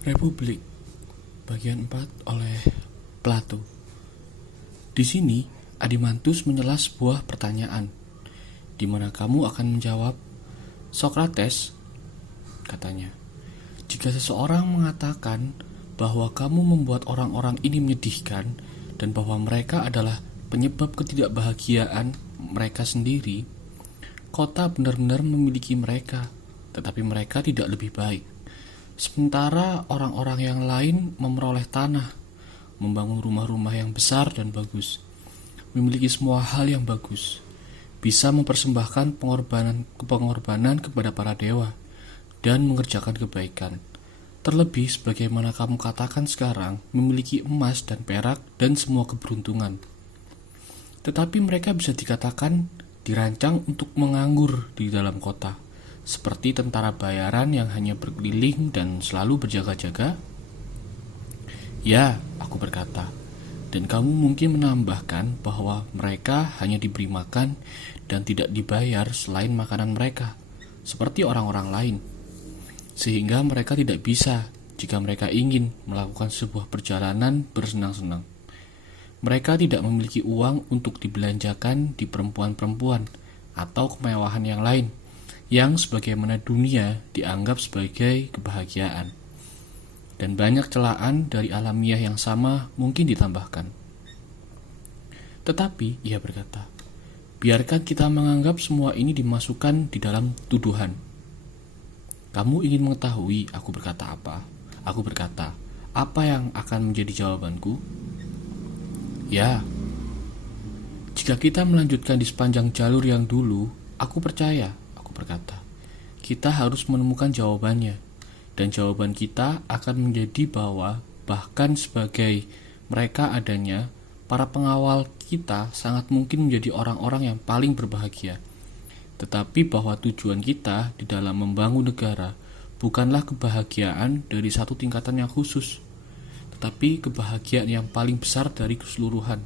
Republik, bagian 4 oleh Plato. Di sini, Adimantus menyela sebuah pertanyaan, di mana kamu akan menjawab, Sokrates, katanya, jika seseorang mengatakan bahwa kamu membuat orang-orang ini menyedihkan dan bahwa mereka adalah penyebab ketidakbahagiaan mereka sendiri, kota benar-benar memiliki mereka, tetapi mereka tidak lebih baik. Sementara orang-orang yang lain memperoleh tanah, membangun rumah-rumah yang besar dan bagus, memiliki semua hal yang bagus, bisa mempersembahkan pengorbanan kepada para dewa, dan mengerjakan kebaikan. Terlebih sebagaimana kamu katakan sekarang, memiliki emas dan perak dan semua keberuntungan. Tetapi mereka bisa dikatakan dirancang untuk menganggur di dalam kota, seperti tentara bayaran yang hanya berkeliling dan selalu berjaga-jaga. Ya, aku berkata, dan kamu mungkin menambahkan bahwa mereka hanya diberi makan dan tidak dibayar selain makanan mereka, seperti orang-orang lain. Sehingga mereka tidak bisa jika mereka ingin melakukan sebuah perjalanan bersenang-senang. Mereka tidak memiliki uang untuk dibelanjakan di perempuan-perempuan atau kemewahan yang lain, yang sebagaimana dunia dianggap sebagai kebahagiaan. Dan banyak celaan dari alamiah yang sama mungkin ditambahkan. Tetapi, ia berkata, biarkan kita menganggap semua ini dimasukkan di dalam tuduhan. Kamu ingin mengetahui aku berkata apa? Aku berkata, apa yang akan menjadi jawabanku? Ya, jika kita melanjutkan di sepanjang jalur yang dulu, aku percaya, aku berkata, kita harus menemukan jawabannya. Dan jawaban kita akan menjadi bahwa bahkan sebagai mereka adanya, para pengawal kita sangat mungkin menjadi orang-orang yang paling berbahagia. Tetapi bahwa tujuan kita di dalam membangun negara bukanlah kebahagiaan dari satu tingkatan yang khusus, tetapi kebahagiaan yang paling besar dari keseluruhan.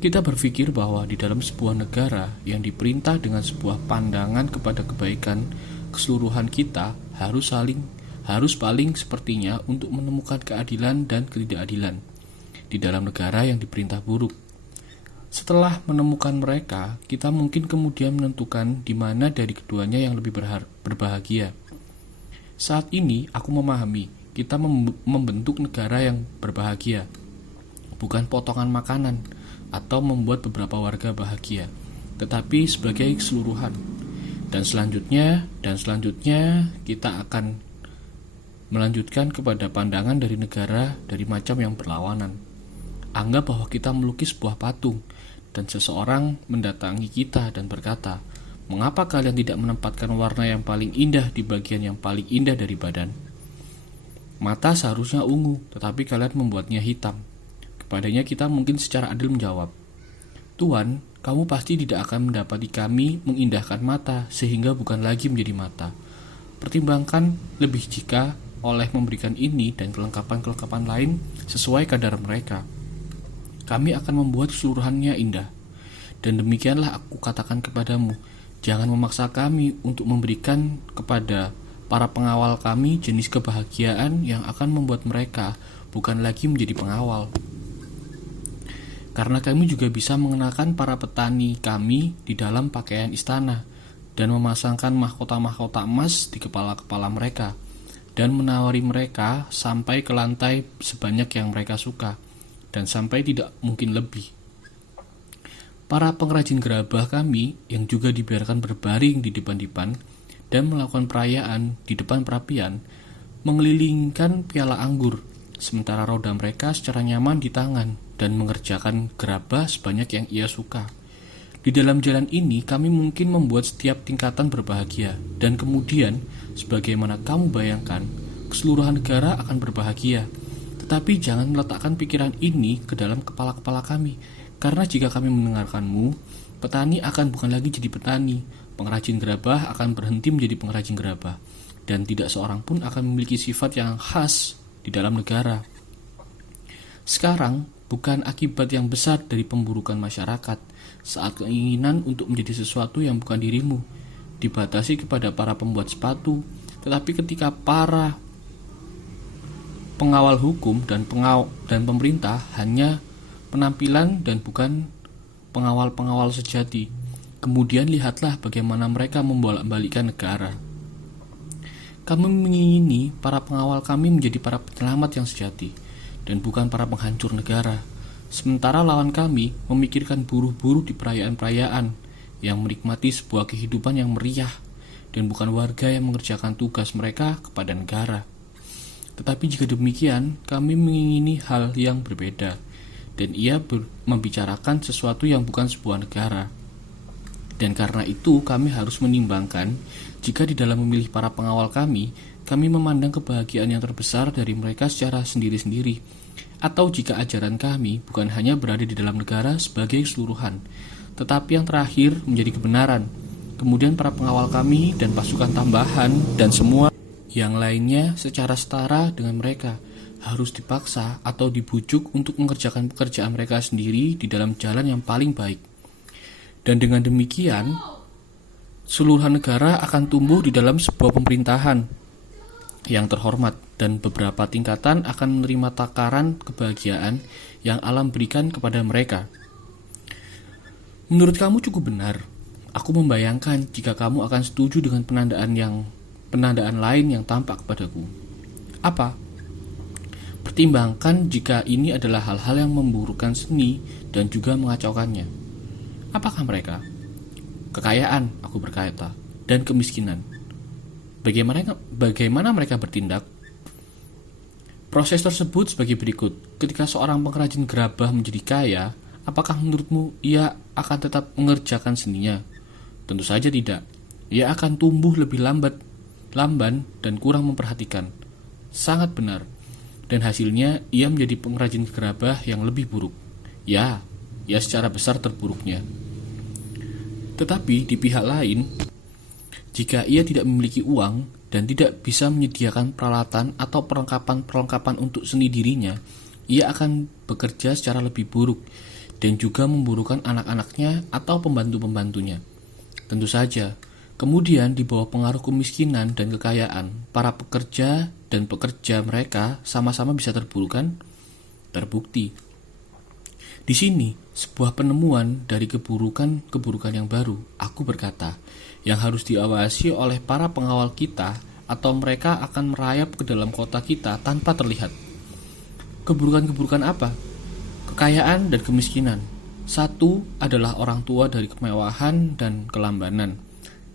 Kita berpikir bahwa di dalam sebuah negara yang diperintah dengan sebuah pandangan kepada kebaikan, keseluruhan kita harus paling sepertinya untuk menemukan keadilan dan ketidakadilan di dalam negara yang diperintah buruk. Setelah menemukan mereka, kita mungkin kemudian menentukan di mana dari keduanya yang lebih berbahagia. Saat ini aku memahami kita membentuk negara yang berbahagia, bukan potongan makanan atau membuat beberapa warga bahagia, tetapi sebagai keseluruhan. Dan selanjutnya kita akan melanjutkan kepada pandangan dari negara dari macam yang berlawanan. Anggap bahwa kita melukis sebuah patung, dan seseorang mendatangi kita dan berkata, mengapa kalian tidak menempatkan warna yang paling indah di bagian yang paling indah dari badan? Mata seharusnya ungu, tetapi kalian membuatnya hitam. Kepadanya kita mungkin secara adil menjawab, Tuan, kamu pasti tidak akan mendapati kami mengindahkan mata sehingga bukan lagi menjadi mata. Pertimbangkan lebih jika oleh memberikan ini dan kelengkapan-kelengkapan lain sesuai kadar mereka. Kami akan membuat keseluruhannya indah. Dan demikianlah aku katakan kepadamu, jangan memaksa kami untuk memberikan kepada para pengawal kami jenis kebahagiaan yang akan membuat mereka bukan lagi menjadi pengawal. Karena kami juga bisa mengenakan para petani kami di dalam pakaian istana dan memasangkan mahkota-mahkota emas di kepala-kepala mereka dan menawari mereka sampai ke lantai sebanyak yang mereka suka dan sampai tidak mungkin lebih. Para pengrajin gerabah kami yang juga dibiarkan berbaring di depan-depan dan melakukan perayaan di depan perapian mengelilingkan piala anggur, sementara roda mereka secara nyaman di tangan dan mengerjakan gerabah sebanyak yang ia suka. Di dalam jalan ini kami mungkin membuat setiap tingkatan berbahagia, dan kemudian, sebagaimana kamu bayangkan, keseluruhan negara akan berbahagia. Tetapi jangan meletakkan pikiran ini ke dalam kepala-kepala kami, karena jika kami mendengarkanmu, petani akan bukan lagi jadi petani, pengrajin gerabah akan berhenti menjadi pengrajin gerabah, dan tidak seorang pun akan memiliki sifat yang khas di dalam negara. Sekarang, bukan akibat yang besar dari pemburukan masyarakat saat keinginan untuk menjadi sesuatu yang bukan dirimu dibatasi kepada para pembuat sepatu, tetapi ketika para pengawal hukum dan pemerintah hanya penampilan dan bukan pengawal-pengawal sejati. Kemudian lihatlah bagaimana mereka membolak-balikkan negara. Kami mengingini para pengawal kami menjadi para penyelamat yang sejati dan bukan para penghancur negara. Sementara lawan kami memikirkan buruh-buruh di perayaan-perayaan yang menikmati sebuah kehidupan yang meriah dan bukan warga yang mengerjakan tugas mereka kepada negara. Tetapi jika demikian, kami mengingini hal yang berbeda, dan ia membicarakan sesuatu yang bukan sebuah negara. Dan karena itu kami harus menimbangkan, jika di dalam memilih para pengawal kami memandang kebahagiaan yang terbesar dari mereka secara sendiri-sendiri, atau jika ajaran kami bukan hanya berada di dalam negara sebagai keseluruhan, tetapi yang terakhir menjadi kebenaran. Kemudian para pengawal kami dan pasukan tambahan dan semua yang lainnya secara setara dengan mereka harus dipaksa atau dibujuk untuk mengerjakan pekerjaan mereka sendiri di dalam jalan yang paling baik. Dan dengan demikian, seluruh negara akan tumbuh di dalam sebuah pemerintahan yang terhormat dan beberapa tingkatan akan menerima takaran kebahagiaan yang alam berikan kepada mereka. Menurut kamu cukup benar. Aku membayangkan jika kamu akan setuju dengan penandaan lain yang tampak kepadaku. Apa? Pertimbangkan jika ini adalah hal-hal yang memburukkan seni dan juga mengacaukannya. Apakah mereka? Kekayaan, aku berkata, dan kemiskinan. Bagaimana mereka bertindak? Proses tersebut sebagai berikut. Ketika seorang pengrajin gerabah menjadi kaya, apakah menurutmu ia akan tetap mengerjakan seninya? Tentu saja tidak. Ia akan tumbuh lebih lamban dan kurang memperhatikan. Sangat benar. Dan hasilnya ia menjadi pengrajin gerabah yang lebih buruk. Ya secara besar terburuknya. Tetapi di pihak lain, jika ia tidak memiliki uang dan tidak bisa menyediakan peralatan atau perlengkapan untuk seni dirinya, ia akan bekerja secara lebih buruk dan juga memburukan anak-anaknya atau pembantu-pembantunya. Tentu saja, kemudian di bawah pengaruh kemiskinan dan kekayaan, para pekerja dan pekerja mereka sama-sama bisa terburukan. Terbukti. Di sini, sebuah penemuan dari keburukan yang baru, aku berkata, yang harus diawasi oleh para pengawal kita atau mereka akan merayap ke dalam kota kita tanpa terlihat. Keburukan-keburukan apa? Kekayaan dan kemiskinan. Satu adalah orang tua dari kemewahan dan kelambanan,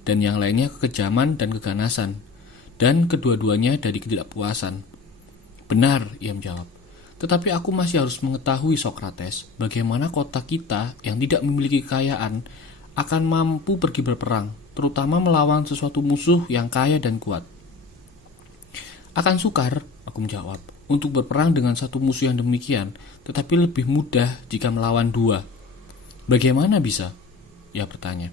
dan yang lainnya kekejaman dan keganasan, dan kedua-duanya dari ketidakpuasan. Benar, ia menjawab. Tetapi aku masih harus mengetahui, Sokrates, bagaimana kota kita yang tidak memiliki kekayaan akan mampu pergi berperang, terutama melawan sesuatu musuh yang kaya dan kuat. Akan sukar, aku menjawab, untuk berperang dengan satu musuh yang demikian, tetapi lebih mudah jika melawan dua. Bagaimana bisa? Ia bertanya.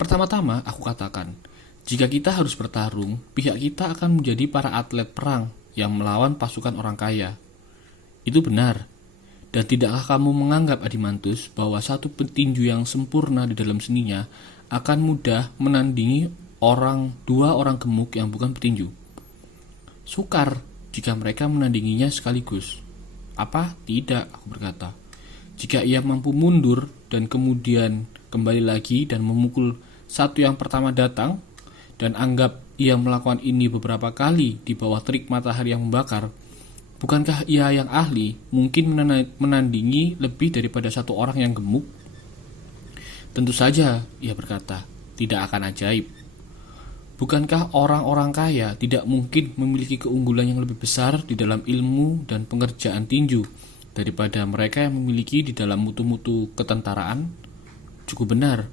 Pertama-tama, aku katakan, jika kita harus bertarung, pihak kita akan menjadi para atlet perang yang melawan pasukan orang kaya. Itu benar. Dan tidakkah kamu menganggap, Adimantus, bahwa satu petinju yang sempurna di dalam seninya akan mudah menandingi dua orang gemuk yang bukan petinju? Sukar jika mereka menandinginya sekaligus. Apa? Tidak, aku berkata. Jika ia mampu mundur dan kemudian kembali lagi dan memukul satu yang pertama datang, dan anggap ia melakukan ini beberapa kali di bawah terik matahari yang membakar, bukankah ia yang ahli mungkin menandingi lebih daripada satu orang yang gemuk? Tentu saja, ia berkata, tidak akan ajaib. Bukankah orang-orang kaya tidak mungkin memiliki keunggulan yang lebih besar di dalam ilmu dan pengerjaan tinju daripada mereka yang memiliki di dalam mutu-mutu ketentaraan? Cukup benar.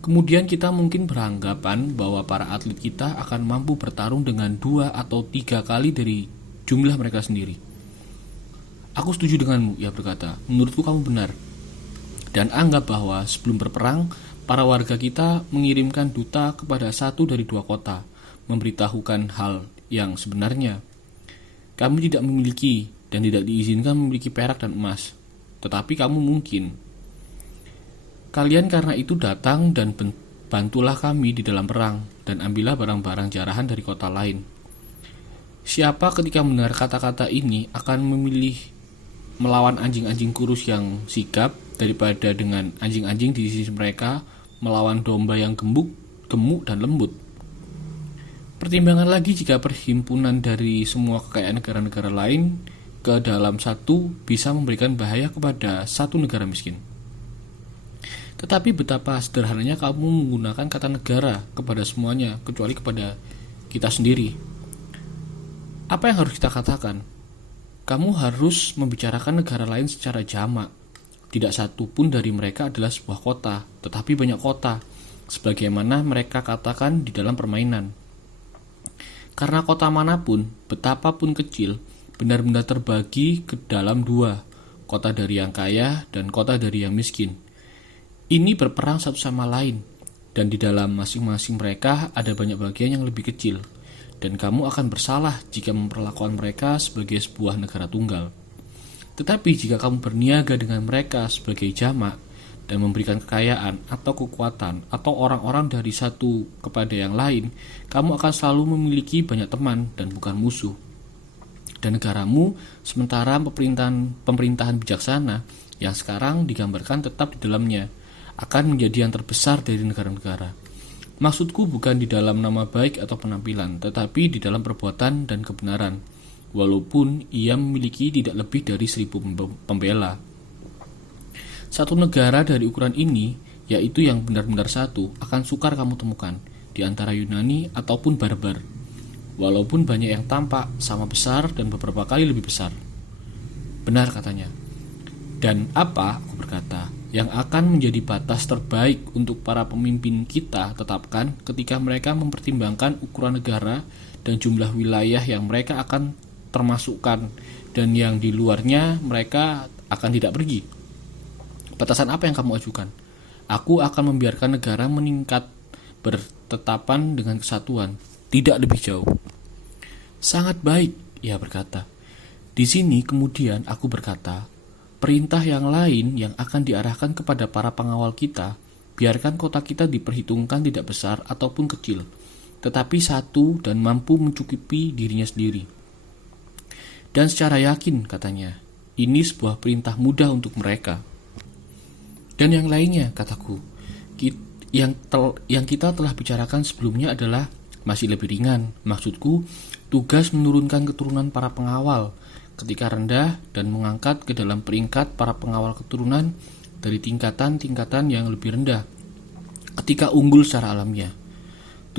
Kemudian kita mungkin beranggapan bahwa para atlet kita akan mampu bertarung dengan 2 atau 3 kali dari jumlah mereka sendiri. Aku setuju denganmu, ia berkata. Menurutku kamu benar. Dan anggap bahwa sebelum berperang, para warga kita mengirimkan duta kepada 1 dari 2 kota, memberitahukan hal yang sebenarnya. Kami tidak memiliki dan tidak diizinkan memiliki perak dan emas, tetapi kamu mungkin. Kalian karena itu datang dan bantulah kami di dalam perang, dan ambillah barang-barang jarahan dari kota lain. Siapa ketika mendengar kata-kata ini akan memilih melawan anjing-anjing kurus yang sigap daripada dengan anjing-anjing di sisi mereka melawan domba yang gemuk dan lembut. Pertimbangan lagi jika perhimpunan dari semua kekayaan negara-negara lain ke dalam satu bisa memberikan bahaya kepada satu negara miskin. Tetapi betapa sederhananya kamu menggunakan kata negara kepada semuanya kecuali kepada kita sendiri. Apa yang harus kita katakan? Kamu harus membicarakan negara lain secara jamak. Tidak satu pun dari mereka adalah sebuah kota, tetapi banyak kota, sebagaimana mereka katakan di dalam permainan. Karena kota manapun, betapapun kecil, benar-benar terbagi ke dalam dua, kota dari yang kaya dan kota dari yang miskin. Ini berperang satu sama lain, dan di dalam masing-masing mereka ada banyak bagian yang lebih kecil. Dan kamu akan bersalah jika memperlakukan mereka sebagai sebuah negara tunggal. Tetapi jika kamu berniaga dengan mereka sebagai jamak dan memberikan kekayaan atau kekuatan atau orang-orang dari satu kepada yang lain, kamu akan selalu memiliki banyak teman dan bukan musuh. Dan negaramu, sementara pemerintahan bijaksana yang sekarang digambarkan tetap di dalamnya, akan menjadi yang terbesar dari negara-negara. Maksudku bukan di dalam nama baik atau penampilan, tetapi di dalam perbuatan dan kebenaran, walaupun ia memiliki tidak lebih dari 1.000 pembela. Satu negara dari ukuran ini, yaitu yang benar-benar satu, akan sukar kamu temukan di antara Yunani ataupun barbar, walaupun banyak yang tampak sama besar dan beberapa kali lebih besar. Benar katanya. Dan apa, aku berkata, yang akan menjadi batas terbaik untuk para pemimpin kita tetapkan ketika mereka mempertimbangkan ukuran negara dan jumlah wilayah yang mereka akan termasukkan dan yang di luarnya mereka akan tidak pergi. Batasan apa yang kamu ajukan? Aku akan membiarkan negara meningkat bertetapan dengan kesatuan, tidak lebih jauh. Sangat baik, ia berkata. Di sini kemudian aku berkata, perintah yang lain yang akan diarahkan kepada para pengawal kita, biarkan kota kita diperhitungkan tidak besar ataupun kecil, tetapi satu dan mampu mencukupi dirinya sendiri. Dan secara yakin, katanya, ini sebuah perintah mudah untuk mereka. Dan yang lainnya, kataku, yang kita telah bicarakan sebelumnya adalah masih lebih ringan. Maksudku, tugas menurunkan keturunan para pengawal ketika rendah dan mengangkat ke dalam peringkat para pengawal keturunan dari tingkatan-tingkatan yang lebih rendah ketika unggul secara alamiah.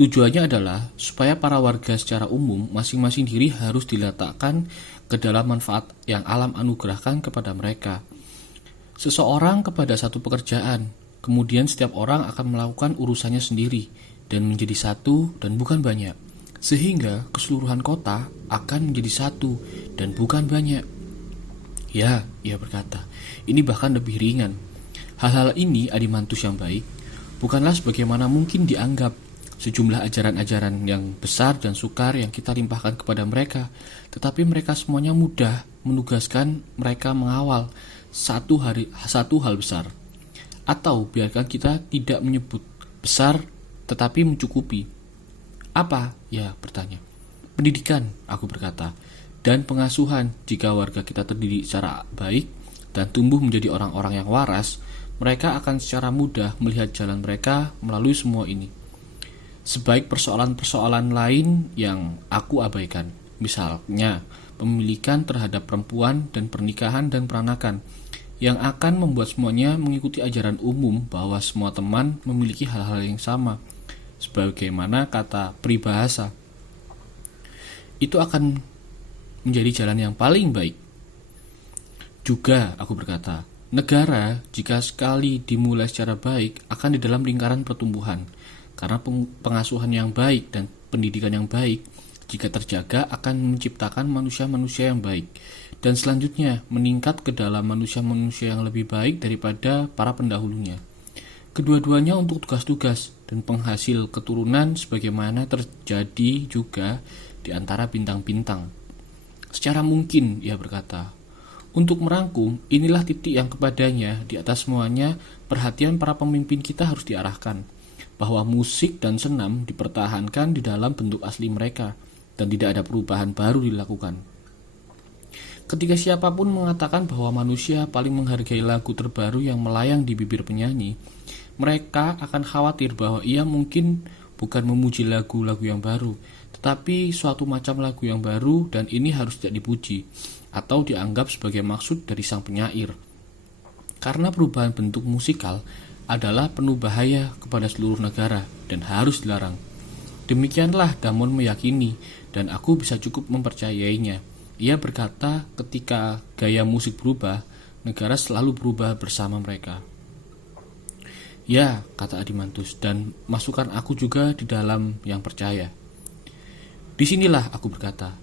Tujuannya adalah supaya para warga secara umum masing-masing diri harus diletakkan ke dalam manfaat yang alam anugerahkan kepada mereka. Seseorang kepada satu pekerjaan, kemudian setiap orang akan melakukan urusannya sendiri dan menjadi satu dan bukan banyak. Sehingga keseluruhan kota akan menjadi satu dan bukan banyak. Ya, ia berkata, ini bahkan lebih ringan. Hal-hal ini Adimantus yang baik, bukanlah sebagaimana mungkin dianggap sejumlah ajaran-ajaran yang besar dan sukar yang kita limpahkan kepada mereka, tetapi mereka semuanya mudah menugaskan mereka mengawal satu hal besar. Atau biarkan kita tidak menyebut besar tetapi mencukupi. Apa? Ya, bertanya. Pendidikan, aku berkata, dan pengasuhan. Jika warga kita terdidik secara baik dan tumbuh menjadi orang-orang yang waras, mereka akan secara mudah melihat jalan mereka melalui semua ini. Sebaik persoalan-persoalan lain yang aku abaikan, misalnya pemilikan terhadap perempuan dan pernikahan dan peranakan, yang akan membuat semuanya mengikuti ajaran umum bahwa semua teman memiliki hal-hal yang sama, sebagaimana kata peribahasa. Itu akan menjadi jalan yang paling baik. Juga, aku berkata, negara jika sekali dimulai secara baik akan di dalam lingkaran pertumbuhan, karena pengasuhan yang baik dan pendidikan yang baik jika terjaga akan menciptakan manusia-manusia yang baik, dan selanjutnya meningkat ke dalam manusia-manusia yang lebih baik daripada para pendahulunya. Kedua-duanya untuk tugas-tugas dan penghasil keturunan sebagaimana terjadi juga di antara bintang-bintang. Secara mungkin, ia berkata, untuk merangkum, inilah titik yang kepadanya di atas semuanya perhatian para pemimpin kita harus diarahkan, bahwa musik dan senam dipertahankan di dalam bentuk asli mereka, dan tidak ada perubahan baru dilakukan. Ketika siapapun mengatakan bahwa manusia paling menghargai lagu terbaru yang melayang di bibir penyanyi, mereka akan khawatir bahwa ia mungkin bukan memuji lagu-lagu yang baru, tetapi suatu macam lagu yang baru, dan ini harus tidak dipuji atau dianggap sebagai maksud dari sang penyair. Karena perubahan bentuk musikal adalah penuh bahaya kepada seluruh negara dan harus dilarang. Demikianlah Damon meyakini, dan aku bisa cukup mempercayainya. Ia berkata ketika gaya musik berubah, negara selalu berubah bersama mereka. Ya, kata Adimantus, dan masukkan aku juga di dalam yang percaya. Disinilah aku berkata,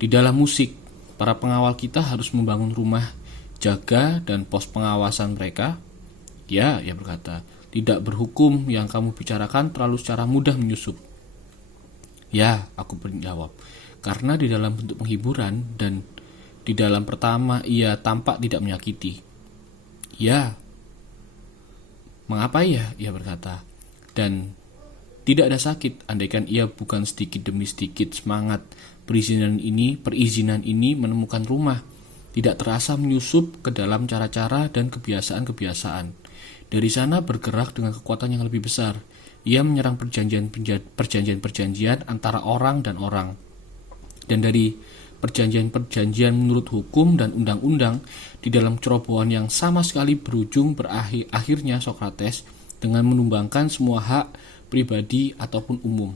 di dalam musik, para pengawal kita harus membangun rumah jaga dan pos pengawasan mereka. Ya, ia berkata, tidak berhukum yang kamu bicarakan terlalu secara mudah menyusup. Ya, aku menjawab, karena di dalam bentuk penghiburan dan di dalam pertama ia tampak tidak menyakiti. Ya, mengapa ya? Ia berkata, dan tidak ada sakit andaikan ia bukan sedikit demi sedikit semangat perizinan ini menemukan rumah, tidak terasa menyusup ke dalam cara-cara dan kebiasaan-kebiasaan. Dari sana bergerak dengan kekuatan yang lebih besar. Ia menyerang perjanjian-perjanjian antara orang dan orang. Dan dari perjanjian-perjanjian menurut hukum dan undang-undang di dalam cerobohan yang sama sekali berujung akhirnya Sokrates dengan menumbangkan semua hak pribadi ataupun umum.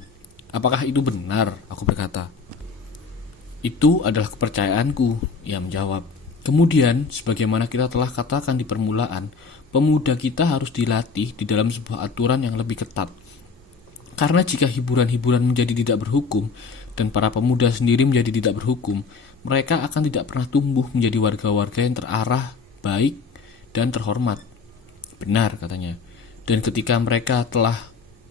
Apakah itu benar? Aku berkata. Itu adalah kepercayaanku, ia menjawab. Kemudian, sebagaimana kita telah katakan di permulaan, pemuda kita harus dilatih di dalam sebuah aturan yang lebih ketat. Karena jika hiburan-hiburan menjadi tidak berhukum, dan para pemuda sendiri menjadi tidak berhukum, mereka akan tidak pernah tumbuh menjadi warga-warga yang terarah, baik, dan terhormat. Benar, katanya. Dan ketika mereka telah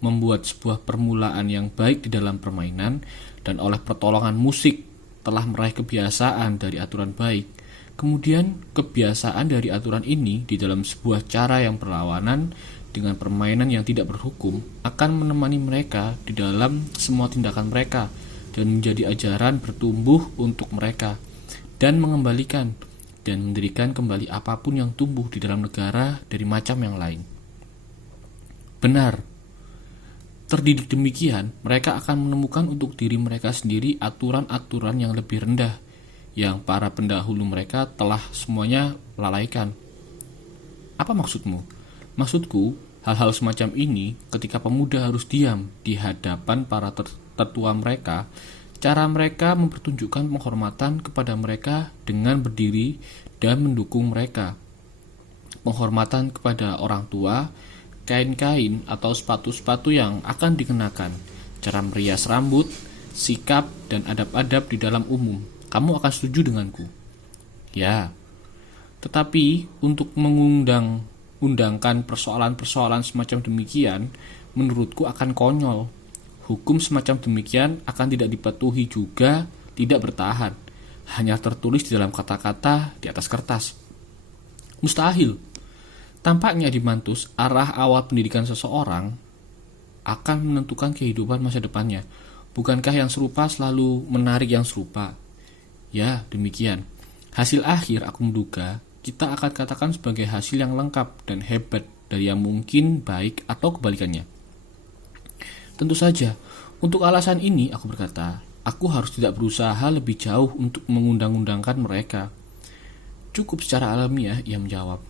membuat sebuah permulaan yang baik di dalam permainan, dan oleh pertolongan musik telah meraih kebiasaan dari aturan baik, kemudian kebiasaan dari aturan ini di dalam sebuah cara yang berlawanan dengan permainan yang tidak berhukum akan menemani mereka di dalam semua tindakan mereka dan menjadi ajaran bertumbuh untuk mereka dan mengembalikan dan mendirikan kembali apapun yang tumbuh di dalam negara dari macam yang lain. Benar. Terdidik demikian, mereka akan menemukan untuk diri mereka sendiri aturan-aturan yang lebih rendah, yang para pendahulu mereka telah semuanya lalaikan. Apa maksudmu? Maksudku, hal-hal semacam ini ketika pemuda harus diam di hadapan para tetua mereka, cara mereka mempertunjukkan penghormatan kepada mereka dengan berdiri dan mendukung mereka. Penghormatan kepada orang tua, kain-kain atau sepatu-sepatu yang akan dikenakan, cara merias rambut, sikap, dan adab-adab di dalam umum. Kamu akan setuju denganku? Ya. Tetapi untuk mengundangkan persoalan-persoalan semacam demikian, menurutku akan konyol. Hukum semacam demikian akan tidak dipatuhi juga tidak bertahan, hanya tertulis di dalam kata-kata di atas kertas. Mustahil. Tampaknya di Mantus, arah awal pendidikan seseorang akan menentukan kehidupan masa depannya. Bukankah yang serupa selalu menarik yang serupa? Ya, demikian. Hasil akhir aku menduga kita akan katakan sebagai hasil yang lengkap dan hebat dari yang mungkin baik atau kebalikannya. Tentu saja, untuk alasan ini aku berkata, aku harus tidak berusaha lebih jauh untuk mengundang-undangkan mereka. Cukup secara alamiah, ia menjawab.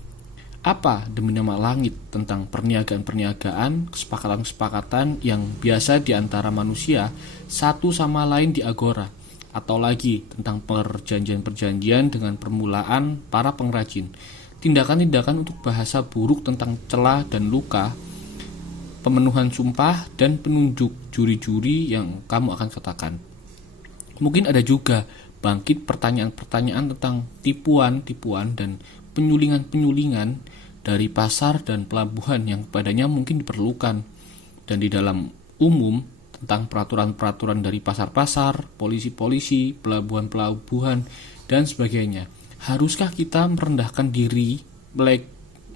Apa demi nama langit tentang perniagaan-perniagaan, kesepakatan-kesepakatan yang biasa di antara manusia satu sama lain di agora, atau lagi tentang perjanjian-perjanjian dengan permulaan para pengrajin, tindakan-tindakan untuk bahasa buruk tentang celah dan luka, pemenuhan sumpah dan penunjuk juri-juri yang kamu akan katakan. Mungkin ada juga bangkit pertanyaan-pertanyaan tentang tipuan-tipuan dan penyulingan-penyulingan dari pasar dan pelabuhan yang padanya mungkin diperlukan, dan di dalam umum tentang peraturan-peraturan dari pasar-pasar, polisi-polisi, pelabuhan-pelabuhan, dan sebagainya. Haruskah kita merendahkan diri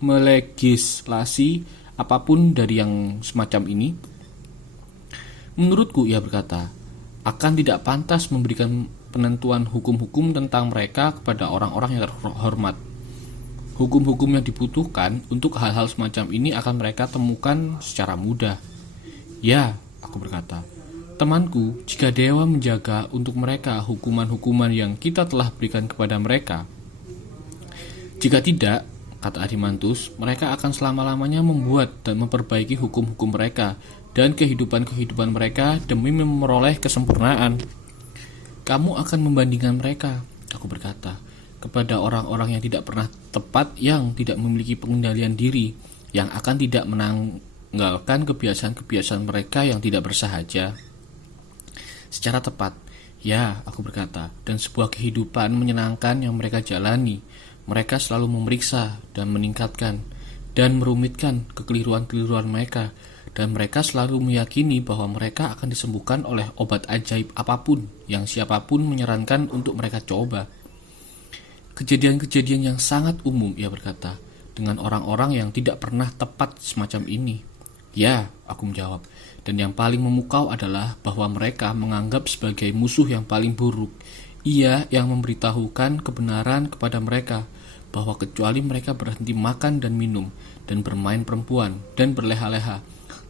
melegislasi apapun dari yang semacam ini? Menurutku, ia berkata, akan tidak pantas memberikan penentuan hukum-hukum tentang mereka kepada orang-orang yang terhormat. Hukum-hukum yang dibutuhkan untuk hal-hal semacam ini akan mereka temukan secara mudah. Ya, aku berkata, temanku, jika dewa menjaga untuk mereka hukuman-hukuman yang kita telah berikan kepada mereka, jika tidak, kata Adimantus, mereka akan selama-lamanya membuat dan memperbaiki hukum-hukum mereka dan kehidupan-kehidupan mereka demi memperoleh kesempurnaan. Kamu akan membandingkan mereka, aku berkata, kepada orang-orang yang tidak pernah tepat, yang tidak memiliki pengendalian diri, yang akan tidak menanggalkan kebiasaan-kebiasaan mereka yang tidak bersahaja secara tepat. Ya, aku berkata, dan sebuah kehidupan menyenangkan yang mereka jalani. Mereka selalu memeriksa dan meningkatkan dan merumitkan kekeliruan-keliruan mereka, dan mereka selalu meyakini bahwa mereka akan disembuhkan oleh obat ajaib apapun yang siapapun menyarankan untuk mereka coba. Kejadian-kejadian yang sangat umum, ia berkata, dengan orang-orang yang tidak pernah tepat semacam ini. Ya, aku menjawab, dan yang paling memukau adalah bahwa mereka menganggap sebagai musuh yang paling buruk ia yang memberitahukan kebenaran kepada mereka, bahwa kecuali mereka berhenti makan dan minum, dan bermain perempuan, dan berleha-leha,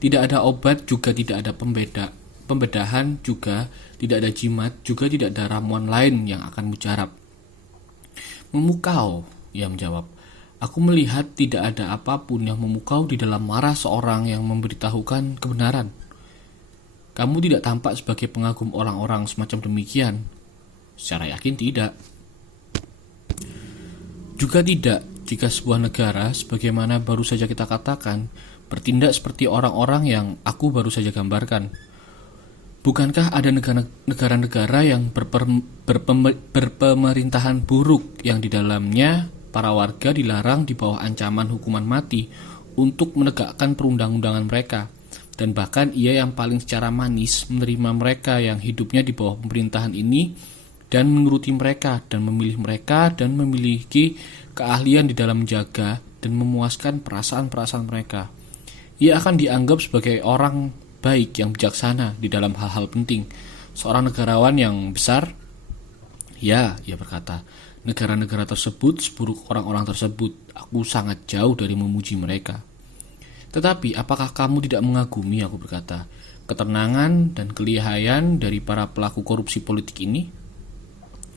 tidak ada obat, juga tidak ada pembedahan, juga tidak ada jimat, juga tidak ada ramuan lain yang akan mujarab. Memukau, ia menjawab. Aku melihat tidak ada apapun yang memukau di dalam marah seorang yang memberitahukan kebenaran. Kamu tidak tampak sebagai pengagum orang-orang semacam demikian. Secara yakin tidak. Juga tidak jika sebuah negara, sebagaimana baru saja kita katakan, bertindak seperti orang-orang yang aku baru saja gambarkan. Bukankah ada negara-negara yang berpemerintahan buruk yang di dalamnya para warga dilarang di bawah ancaman hukuman mati untuk menegakkan perundang-undangan mereka, dan bahkan ia yang paling secara manis menerima mereka yang hidupnya di bawah pemerintahan ini dan menuruti mereka dan memilih mereka dan memiliki keahlian di dalam menjaga dan memuaskan perasaan-perasaan mereka. Ia akan dianggap sebagai orang baik yang bijaksana di dalam hal-hal penting, seorang negarawan yang besar. Ya, ia berkata, negara-negara tersebut, seburuk orang-orang tersebut, aku sangat jauh dari memuji mereka. Tetapi apakah kamu tidak mengagumi, aku berkata, ketenangan dan kelihayan dari para pelaku korupsi politik ini?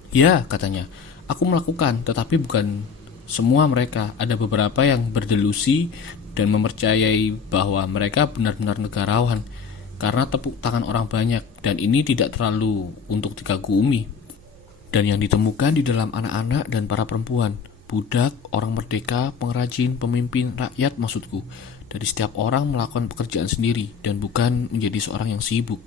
Ya, katanya, aku melakukan, tetapi bukan semua mereka. Ada beberapa yang berdelusi dan mempercayai bahwa mereka benar-benar negarawan karena tepuk tangan orang banyak, dan ini tidak terlalu untuk dikagumi. Dan yang ditemukan di dalam anak-anak dan para perempuan, budak, orang merdeka, pengrajin, pemimpin, rakyat maksudku, dari setiap orang melakukan pekerjaan sendiri dan bukan menjadi seorang yang sibuk.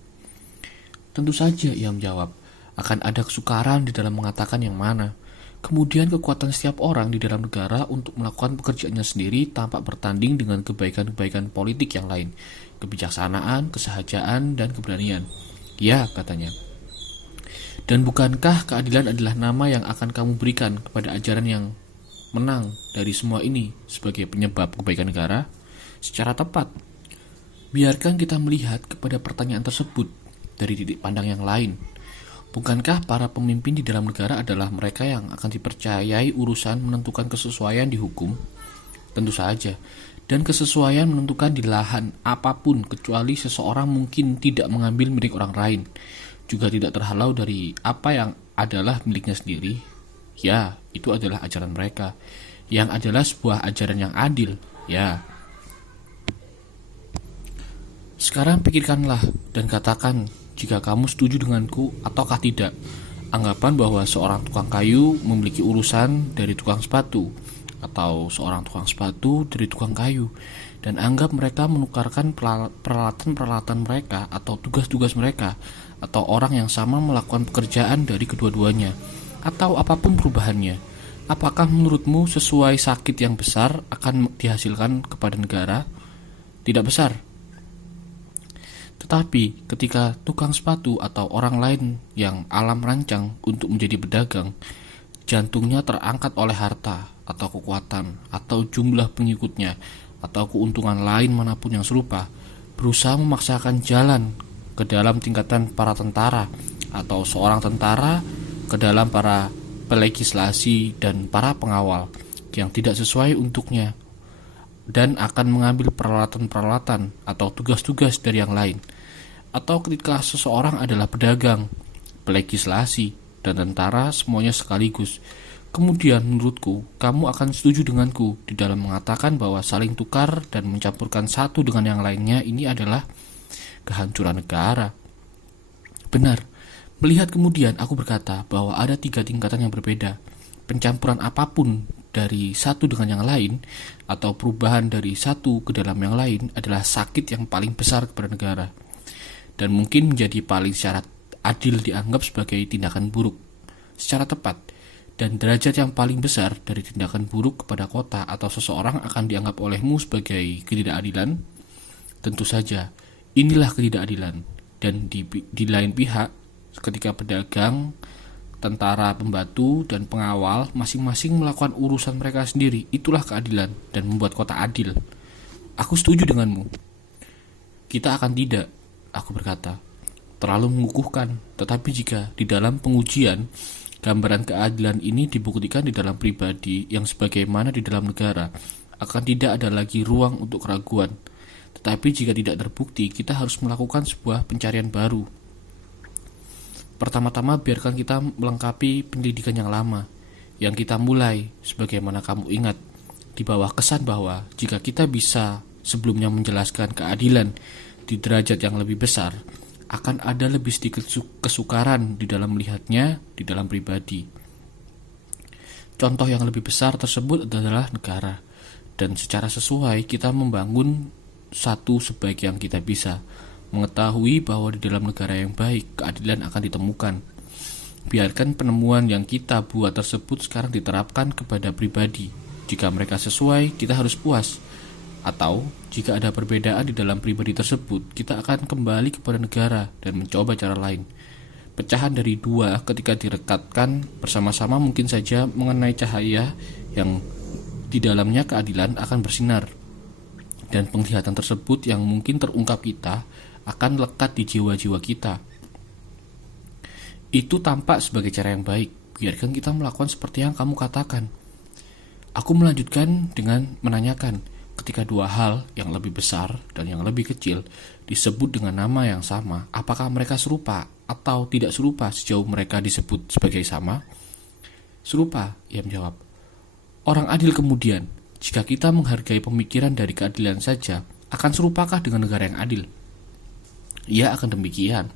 Tentu saja, ia menjawab, akan ada kesukaran di dalam mengatakan yang mana. Kemudian kekuatan setiap orang di dalam negara untuk melakukan pekerjaannya sendiri tampak bertanding dengan kebaikan-kebaikan politik yang lain, kebijaksanaan, kesahajaan, dan keberanian. Ya, katanya. Dan bukankah keadilan adalah nama yang akan kamu berikan kepada ajaran yang menang dari semua ini sebagai penyebab kebaikan negara? Secara tepat, biarkan kita melihat kepada pertanyaan tersebut dari titik pandang yang lain. Bukankah para pemimpin di dalam negara adalah mereka yang akan dipercayai urusan menentukan kesesuaian di hukum? Tentu saja. Dan kesesuaian menentukan di lahan apapun kecuali seseorang mungkin tidak mengambil milik orang lain, juga tidak terhalau dari apa yang adalah miliknya sendiri. Ya, itu adalah ajaran mereka, yang adalah sebuah ajaran yang adil. Ya. Sekarang pikirkanlah dan katakan jika kamu setuju denganku ataukah tidak. Anggapan bahwa seorang tukang kayu memiliki urusan dari tukang sepatu, atau seorang tukang sepatu dari tukang kayu, dan anggap mereka menukarkan peralatan-peralatan mereka atau tugas-tugas mereka, atau orang yang sama melakukan pekerjaan dari kedua-duanya, atau apapun perubahannya. Apakah menurutmu sesuai sakit yang besar akan dihasilkan kepada negara? Tidak besar. Tetapi ketika tukang sepatu atau orang lain yang alam rancang untuk menjadi pedagang, jantungnya terangkat oleh harta atau kekuatan atau jumlah pengikutnya atau keuntungan lain manapun yang serupa, berusaha memaksakan jalan ke dalam tingkatan para tentara, atau seorang tentara ke dalam para pelegislasi dan para pengawal yang tidak sesuai untuknya, dan akan mengambil peralatan-peralatan atau tugas-tugas dari yang lain. Atau ketika seseorang adalah pedagang, pelegislasi, dan tentara semuanya sekaligus. Kemudian menurutku, kamu akan setuju denganku di dalam mengatakan bahwa saling tukar dan mencampurkan satu dengan yang lainnya ini adalah kehancuran negara. Benar. Melihat kemudian aku berkata bahwa ada 3 tingkatan yang berbeda. Pencampuran apapun dari satu dengan yang lain atau perubahan dari satu ke dalam yang lain adalah sakit yang paling besar kepada negara, dan mungkin menjadi paling syarat adil dianggap sebagai tindakan buruk secara tepat, dan derajat yang paling besar dari tindakan buruk kepada kota atau seseorang akan dianggap olehmu sebagai ketidakadilan. Tentu saja, inilah ketidakadilan. Dan di lain pihak, ketika pedagang, tentara, pembantu, dan pengawal masing-masing melakukan urusan mereka sendiri, itulah keadilan dan membuat kota adil. Aku setuju denganmu. Kita akan tidak, aku berkata, terlalu mengukuhkan. Tetapi jika di dalam pengujian gambaran keadilan ini dibuktikan di dalam pribadi yang sebagaimana di dalam negara, akan tidak ada lagi ruang untuk keraguan. Tetapi jika tidak terbukti, kita harus melakukan sebuah pencarian baru. Pertama-tama biarkan kita melengkapi penyelidikan yang lama, yang kita mulai, sebagaimana kamu ingat, di bawah kesan bahwa jika kita bisa sebelumnya menjelaskan keadilan di derajat yang lebih besar, akan ada lebih sedikit kesukaran di dalam melihatnya di dalam pribadi. Contoh yang lebih besar tersebut adalah negara, dan secara sesuai kita membangun satu sebaik yang kita bisa, mengetahui bahwa di dalam negara yang baik keadilan akan ditemukan. Biarkan penemuan yang kita buat tersebut sekarang diterapkan kepada pribadi. Jika mereka sesuai, kita harus puas. Atau jika ada perbedaan di dalam pribadi tersebut, kita akan kembali kepada negara dan mencoba cara lain. Pecahan dari 2 ketika direkatkan bersama-sama mungkin saja mengenai cahaya yang di dalamnya keadilan akan bersinar. Dan penglihatan tersebut yang mungkin terungkap kita akan lekat di jiwa-jiwa kita. Itu tampak sebagai cara yang baik. Biarkan kita melakukan seperti yang kamu katakan. Aku melanjutkan dengan menanyakan, ketika 2 hal yang lebih besar dan yang lebih kecil disebut dengan nama yang sama, apakah mereka serupa atau tidak serupa sejauh mereka disebut sebagai sama? Serupa, ia menjawab. Orang adil kemudian, jika kita menghargai pemikiran dari keadilan saja, akan serupakah dengan negara yang adil? Ia akan demikian.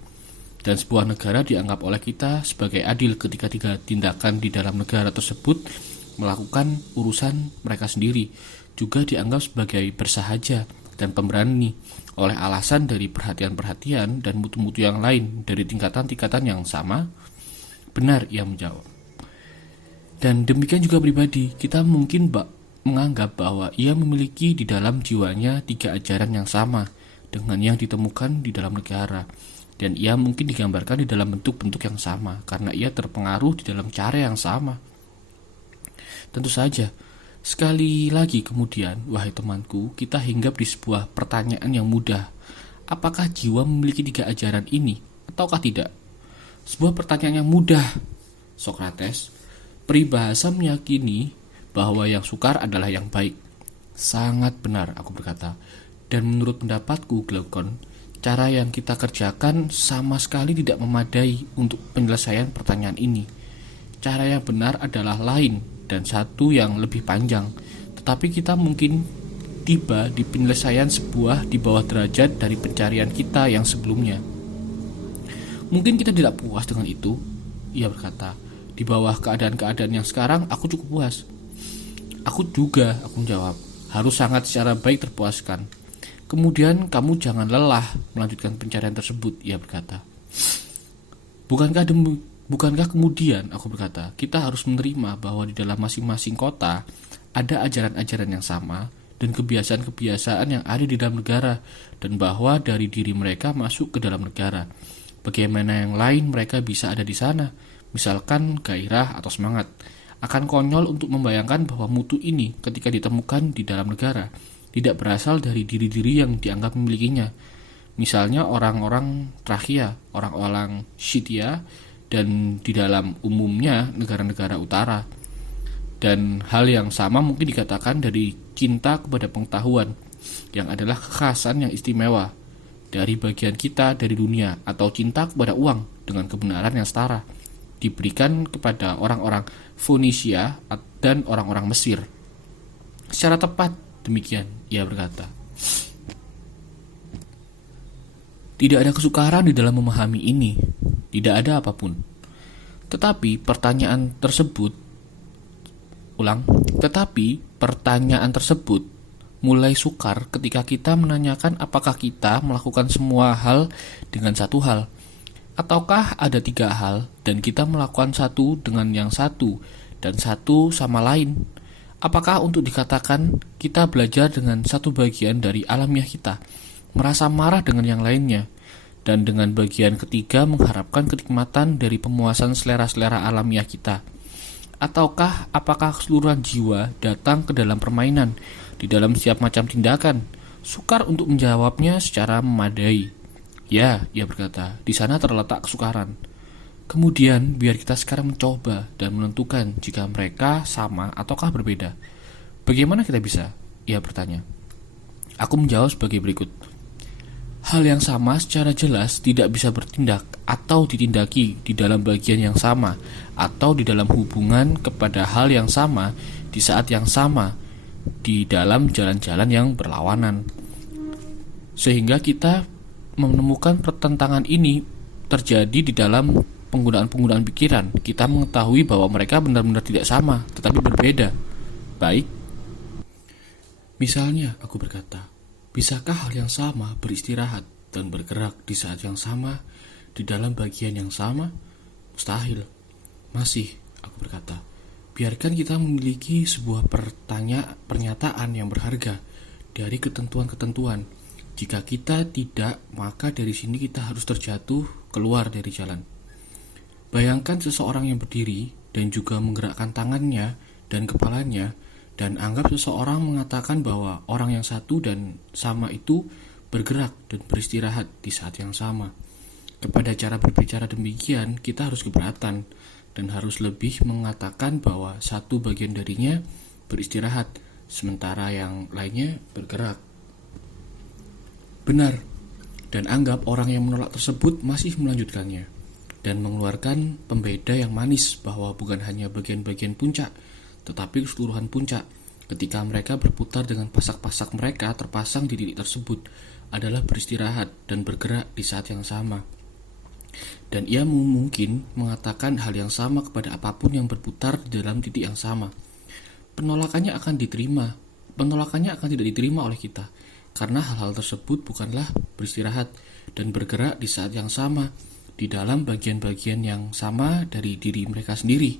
Dan sebuah negara dianggap oleh kita sebagai adil ketika 3 tindakan di dalam negara tersebut melakukan urusan mereka sendiri, juga dianggap sebagai bersahaja dan pemberani oleh alasan dari perhatian-perhatian dan mutu-mutu yang lain dari tingkatan-tingkatan yang sama. Benar, ia menjawab. Dan demikian juga pribadi, kita mungkin menganggap bahwa ia memiliki di dalam jiwanya 3 ajaran yang sama dengan yang ditemukan di dalam negara, dan ia mungkin digambarkan di dalam bentuk-bentuk yang sama karena ia terpengaruh di dalam cara yang sama. Tentu saja, sekali lagi kemudian, wahai temanku, kita hinggap di sebuah pertanyaan yang mudah. Apakah jiwa memiliki 3 ajaran ini, ataukah tidak? Sebuah pertanyaan yang mudah, Sokrates. Peribahasa meyakini bahwa yang sukar adalah yang baik. Sangat benar, aku berkata. Dan menurut pendapatku, Glaucon, cara yang kita kerjakan sama sekali tidak memadai untuk penyelesaian pertanyaan ini. Cara yang benar adalah lain dan satu yang lebih panjang, tetapi kita mungkin tiba di penyelesaian sebuah di bawah derajat dari pencarian kita yang sebelumnya. Mungkin kita tidak puas dengan itu, ia berkata. Di bawah keadaan-keadaan yang sekarang, aku cukup puas. Aku juga, aku menjawab, harus sangat secara baik terpuaskan. Kemudian kamu jangan lelah melanjutkan pencarian tersebut, ia berkata. Bukankah kemudian, aku berkata, kita harus menerima bahwa di dalam masing-masing kota ada ajaran-ajaran yang sama dan kebiasaan-kebiasaan yang ada di dalam negara, dan bahwa dari diri mereka masuk ke dalam negara. Bagaimana yang lain mereka bisa ada di sana, misalkan gairah atau semangat. Akan konyol untuk membayangkan bahwa mutu ini ketika ditemukan di dalam negara tidak berasal dari diri-diri yang dianggap memilikinya. Misalnya orang-orang Trakia, orang-orang Scythia, dan di dalam umumnya negara-negara utara. Dan hal yang sama mungkin dikatakan dari cinta kepada pengetahuan, yang adalah kekhasan yang istimewa dari bagian kita dari dunia, atau cinta kepada uang dengan kebenaran yang setara diberikan kepada orang-orang Fonisia dan orang-orang Mesir. Secara tepat demikian ia berkata. Tidak ada kesukaran di dalam memahami ini, tidak ada apapun. Tetapi pertanyaan tersebut mulai sukar ketika kita menanyakan apakah kita melakukan semua hal dengan satu hal, ataukah ada tiga hal dan kita melakukan satu dengan yang satu dan satu sama lain. Apakah untuk dikatakan kita belajar dengan satu bagian dari alamiah kita, merasa marah dengan yang lainnya, dan dengan bagian ketiga mengharapkan kenikmatan dari pemuasan selera-selera alamiah kita? Ataukah apakah keseluruhan jiwa datang ke dalam permainan, di dalam setiap macam tindakan? Sukar untuk menjawabnya secara memadai. Ya, ia berkata, di sana terletak kesukaran. Kemudian biar kita sekarang mencoba dan menentukan jika mereka sama ataukah berbeda. Bagaimana kita bisa? Ia bertanya. Aku menjawab sebagai berikut. Hal yang sama secara jelas tidak bisa bertindak atau ditindaki di dalam bagian yang sama atau di dalam hubungan kepada hal yang sama di saat yang sama di dalam jalan-jalan yang berlawanan. Sehingga kita menemukan pertentangan ini terjadi di dalam penggunaan-penggunaan pikiran. Kita mengetahui bahwa mereka benar-benar tidak sama, tetapi berbeda. Baik. Misalnya, aku berkata, bisakah hal yang sama beristirahat dan bergerak di saat yang sama, di dalam bagian yang sama? Mustahil. Masih, aku berkata, biarkan kita memiliki sebuah pernyataan yang berharga dari ketentuan-ketentuan. Jika kita tidak, maka dari sini kita harus terjatuh keluar dari jalan. Bayangkan seseorang yang berdiri dan juga menggerakkan tangannya dan kepalanya, dan anggap seseorang mengatakan bahwa orang yang satu dan sama itu bergerak dan beristirahat di saat yang sama. Kepada cara berbicara demikian, kita harus keberatan dan harus lebih mengatakan bahwa satu bagian darinya beristirahat, sementara yang lainnya bergerak. Benar, dan anggap orang yang menolak tersebut masih melanjutkannya dan mengeluarkan pembeda yang manis bahwa bukan hanya bagian-bagian puncak, tetapi keseluruhan puncak ketika mereka berputar dengan pasak-pasak mereka terpasang di titik tersebut adalah beristirahat dan bergerak di saat yang sama. Dan ia mungkin mengatakan hal yang sama kepada apapun yang berputar di dalam titik yang sama. Penolakannya akan tidak diterima oleh kita, karena hal-hal tersebut bukanlah beristirahat dan bergerak di saat yang sama di dalam bagian-bagian yang sama dari diri mereka sendiri.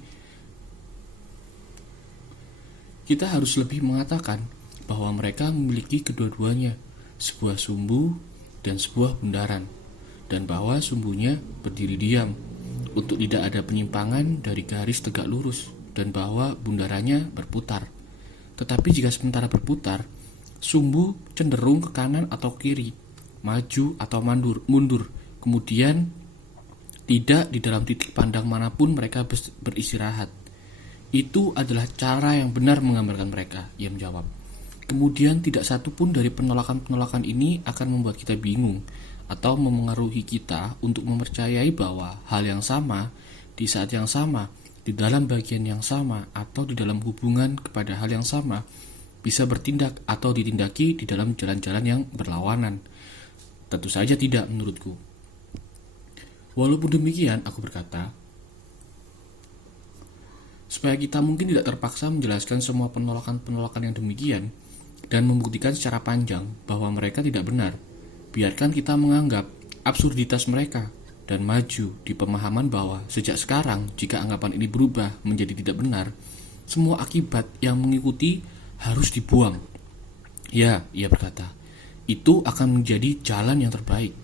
Kita harus lebih mengatakan bahwa mereka memiliki kedua-duanya, sebuah sumbu dan sebuah bundaran, dan bahwa sumbunya berdiri diam untuk tidak ada penyimpangan dari garis tegak lurus, dan bahwa bundarannya berputar. Tetapi jika sementara berputar, sumbu cenderung ke kanan atau kiri, maju atau mundur, kemudian tidak di dalam titik pandang manapun mereka beristirahat. Itu adalah cara yang benar menggambarkan mereka, ia menjawab. Kemudian tidak satu pun dari penolakan-penolakan ini akan membuat kita bingung atau memengaruhi kita untuk mempercayai bahwa hal yang sama, di saat yang sama, di dalam bagian yang sama, atau di dalam hubungan kepada hal yang sama, bisa bertindak atau ditindaki di dalam jalan-jalan yang berlawanan. Tentu saja tidak menurutku. Walaupun demikian, aku berkata, supaya kita mungkin tidak terpaksa menjelaskan semua penolakan-penolakan yang demikian dan membuktikan secara panjang bahwa mereka tidak benar, biarkan kita menganggap absurditas mereka dan maju di pemahaman bahwa sejak sekarang, jika anggapan ini berubah menjadi tidak benar, semua akibat yang mengikuti harus dibuang. Ya, ia berkata, itu akan menjadi jalan yang terbaik.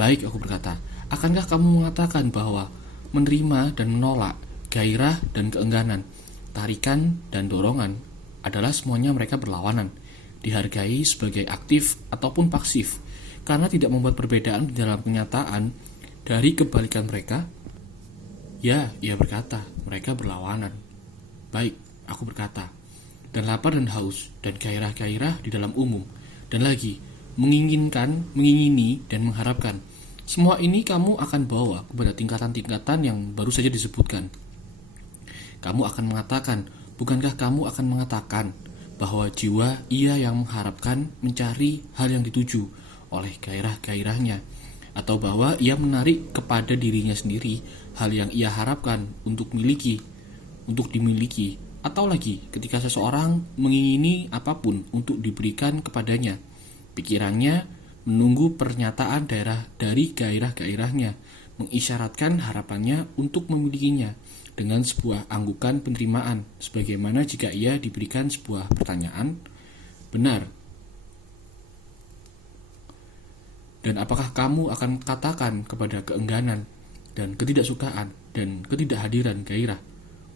Baik, aku berkata, akankah kamu mengatakan bahwa menerima dan menolak, gairah dan keengganan, tarikan dan dorongan adalah semuanya mereka berlawanan, dihargai sebagai aktif ataupun pasif, karena tidak membuat perbedaan di dalam kenyataan dari kebalikan mereka? Ya, ia berkata, mereka berlawanan. Baik, aku berkata, dan lapar dan haus, dan gairah-gairah di dalam umum, dan lagi, menginginkan, mengingini, dan mengharapkan. Semua ini kamu akan bawa kepada tingkatan-tingkatan yang baru saja disebutkan. Kamu akan mengatakan, bukankah kamu akan mengatakan bahwa jiwa ia yang mengharapkan mencari hal yang dituju oleh gairah-gairahnya, atau bahwa ia menarik kepada dirinya sendiri hal yang ia harapkan untuk dimiliki, atau lagi ketika seseorang mengingini apapun untuk diberikan kepadanya, pikirannya menunggu pernyataan dari gairah-gairahnya, mengisyaratkan harapannya untuk memilikinya dengan sebuah anggukan penerimaan, sebagaimana jika ia diberikan sebuah pertanyaan, benar. Dan apakah kamu akan katakan kepada keengganan dan ketidaksukaan dan ketidakhadiran gairah,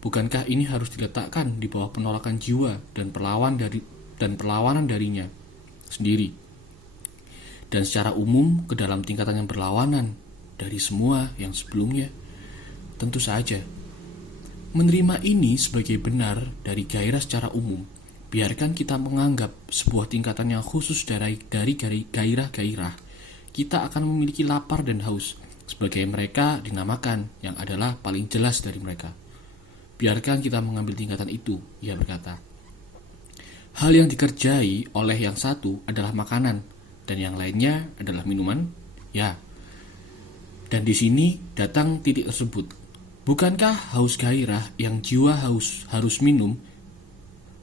bukankah ini harus diletakkan di bawah penolakan jiwa dan perlawanan darinya sendiri? Dan secara umum ke dalam tingkatan yang berlawanan dari semua yang sebelumnya. Tentu saja, menerima ini sebagai benar dari gairah secara umum, biarkan kita menganggap sebuah tingkatan yang khusus dari gairah-gairah, kita akan memiliki lapar dan haus, sebagai mereka dinamakan yang adalah paling jelas dari mereka. Biarkan kita mengambil tingkatan itu, ia berkata. Hal yang dikerjai oleh yang satu adalah makanan, dan yang lainnya adalah minuman, ya. Dan di sini datang titik tersebut. Bukankah haus gairah yang jiwa harus minum?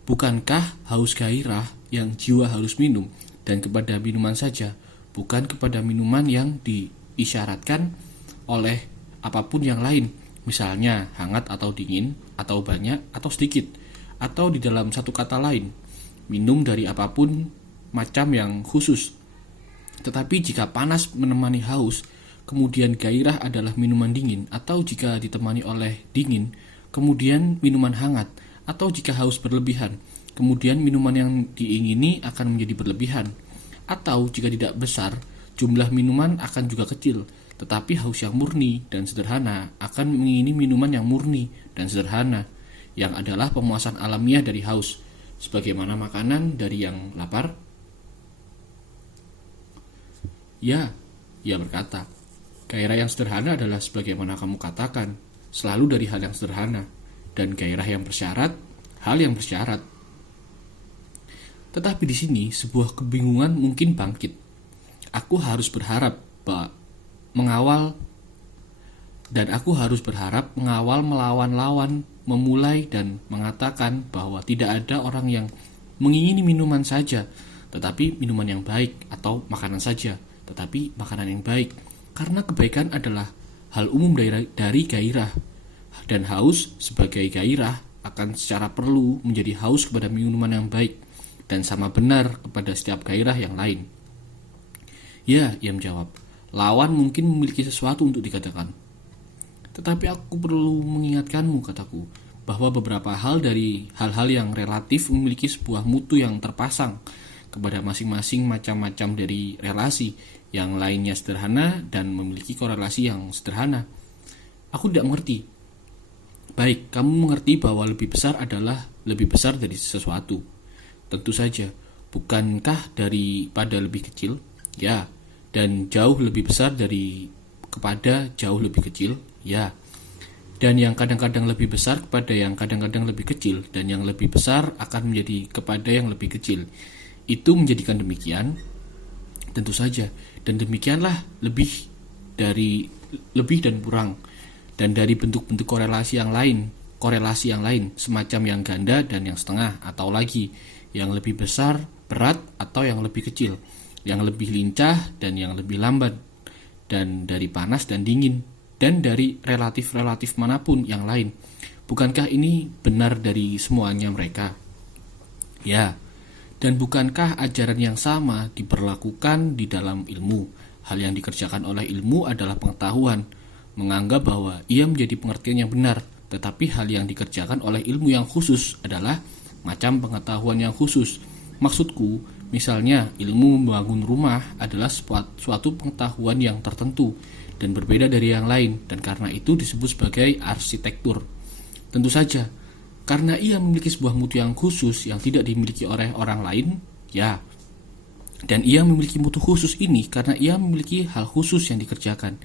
Bukankah haus gairah yang jiwa harus minum dan kepada minuman saja, bukan kepada minuman yang diisyaratkan oleh apapun yang lain, misalnya hangat atau dingin, atau banyak atau sedikit, atau di dalam satu kata lain, minum dari apapun macam yang khusus. Tetapi jika panas menemani haus, kemudian gairah adalah minuman dingin, atau jika ditemani oleh dingin, kemudian minuman hangat, atau jika haus berlebihan, kemudian minuman yang diingini akan menjadi berlebihan, atau jika tidak besar, jumlah minuman akan juga kecil, tetapi haus yang murni dan sederhana akan mengingini minuman yang murni dan sederhana, yang adalah pemuasan alamiah dari haus, sebagaimana makanan dari yang lapar. Ya, ia berkata, gairah yang sederhana adalah sebagaimana kamu katakan, selalu dari hal yang sederhana, dan gairah yang bersyarat, hal yang bersyarat. Tetapi di sini sebuah kebingungan mungkin bangkit. Aku harus berharap mengawal melawan-lawan, memulai dan mengatakan bahwa tidak ada orang yang mengingini minuman saja, tetapi minuman yang baik, atau makanan saja, tetapi makanan yang baik, karena kebaikan adalah hal umum dari gairah, dan haus sebagai gairah akan secara perlu menjadi haus kepada minuman yang baik, dan sama benar kepada setiap gairah yang lain. Ya, ia menjawab, lawan mungkin memiliki sesuatu untuk dikatakan. Tetapi aku perlu mengingatkanmu, kataku, bahwa beberapa hal dari hal-hal yang relatif memiliki sebuah mutu yang terpasang kepada masing-masing macam-macam dari relasi, yang lainnya sederhana dan memiliki korelasi yang sederhana. Aku tidak mengerti. Baik, kamu mengerti bahwa lebih besar adalah lebih besar dari sesuatu. Tentu saja, bukankah daripada lebih kecil? Ya, dan jauh lebih besar kepada jauh lebih kecil? Ya. Dan yang kadang-kadang lebih besar kepada yang kadang-kadang lebih kecil, dan yang lebih besar akan menjadi kepada yang lebih kecil. Itu menjadikan demikian? Tentu saja. Dan demikianlah lebih dan kurang, dan dari bentuk-bentuk korelasi yang lain, semacam yang ganda dan yang setengah, atau lagi yang lebih besar, berat, atau yang lebih kecil, yang lebih lincah dan yang lebih lambat, dan dari panas dan dingin, dan dari relatif-relatif manapun yang lain. Bukankah ini benar dari semuanya mereka? Ya. Dan bukankah ajaran yang sama diberlakukan di dalam ilmu? Hal yang dikerjakan oleh ilmu adalah pengetahuan, menganggap bahwa ia menjadi pengertian yang benar, tetapi hal yang dikerjakan oleh ilmu yang khusus adalah macam pengetahuan yang khusus. Maksudku, Misalnya, ilmu membangun rumah adalah suatu pengetahuan yang tertentu dan berbeda dari yang lain, dan karena itu disebut sebagai arsitektur. Tentu saja, karena ia memiliki sebuah mutu yang khusus yang tidak dimiliki oleh orang lain, ya. Dan ia memiliki mutu khusus ini karena ia memiliki hal khusus yang dikerjakan.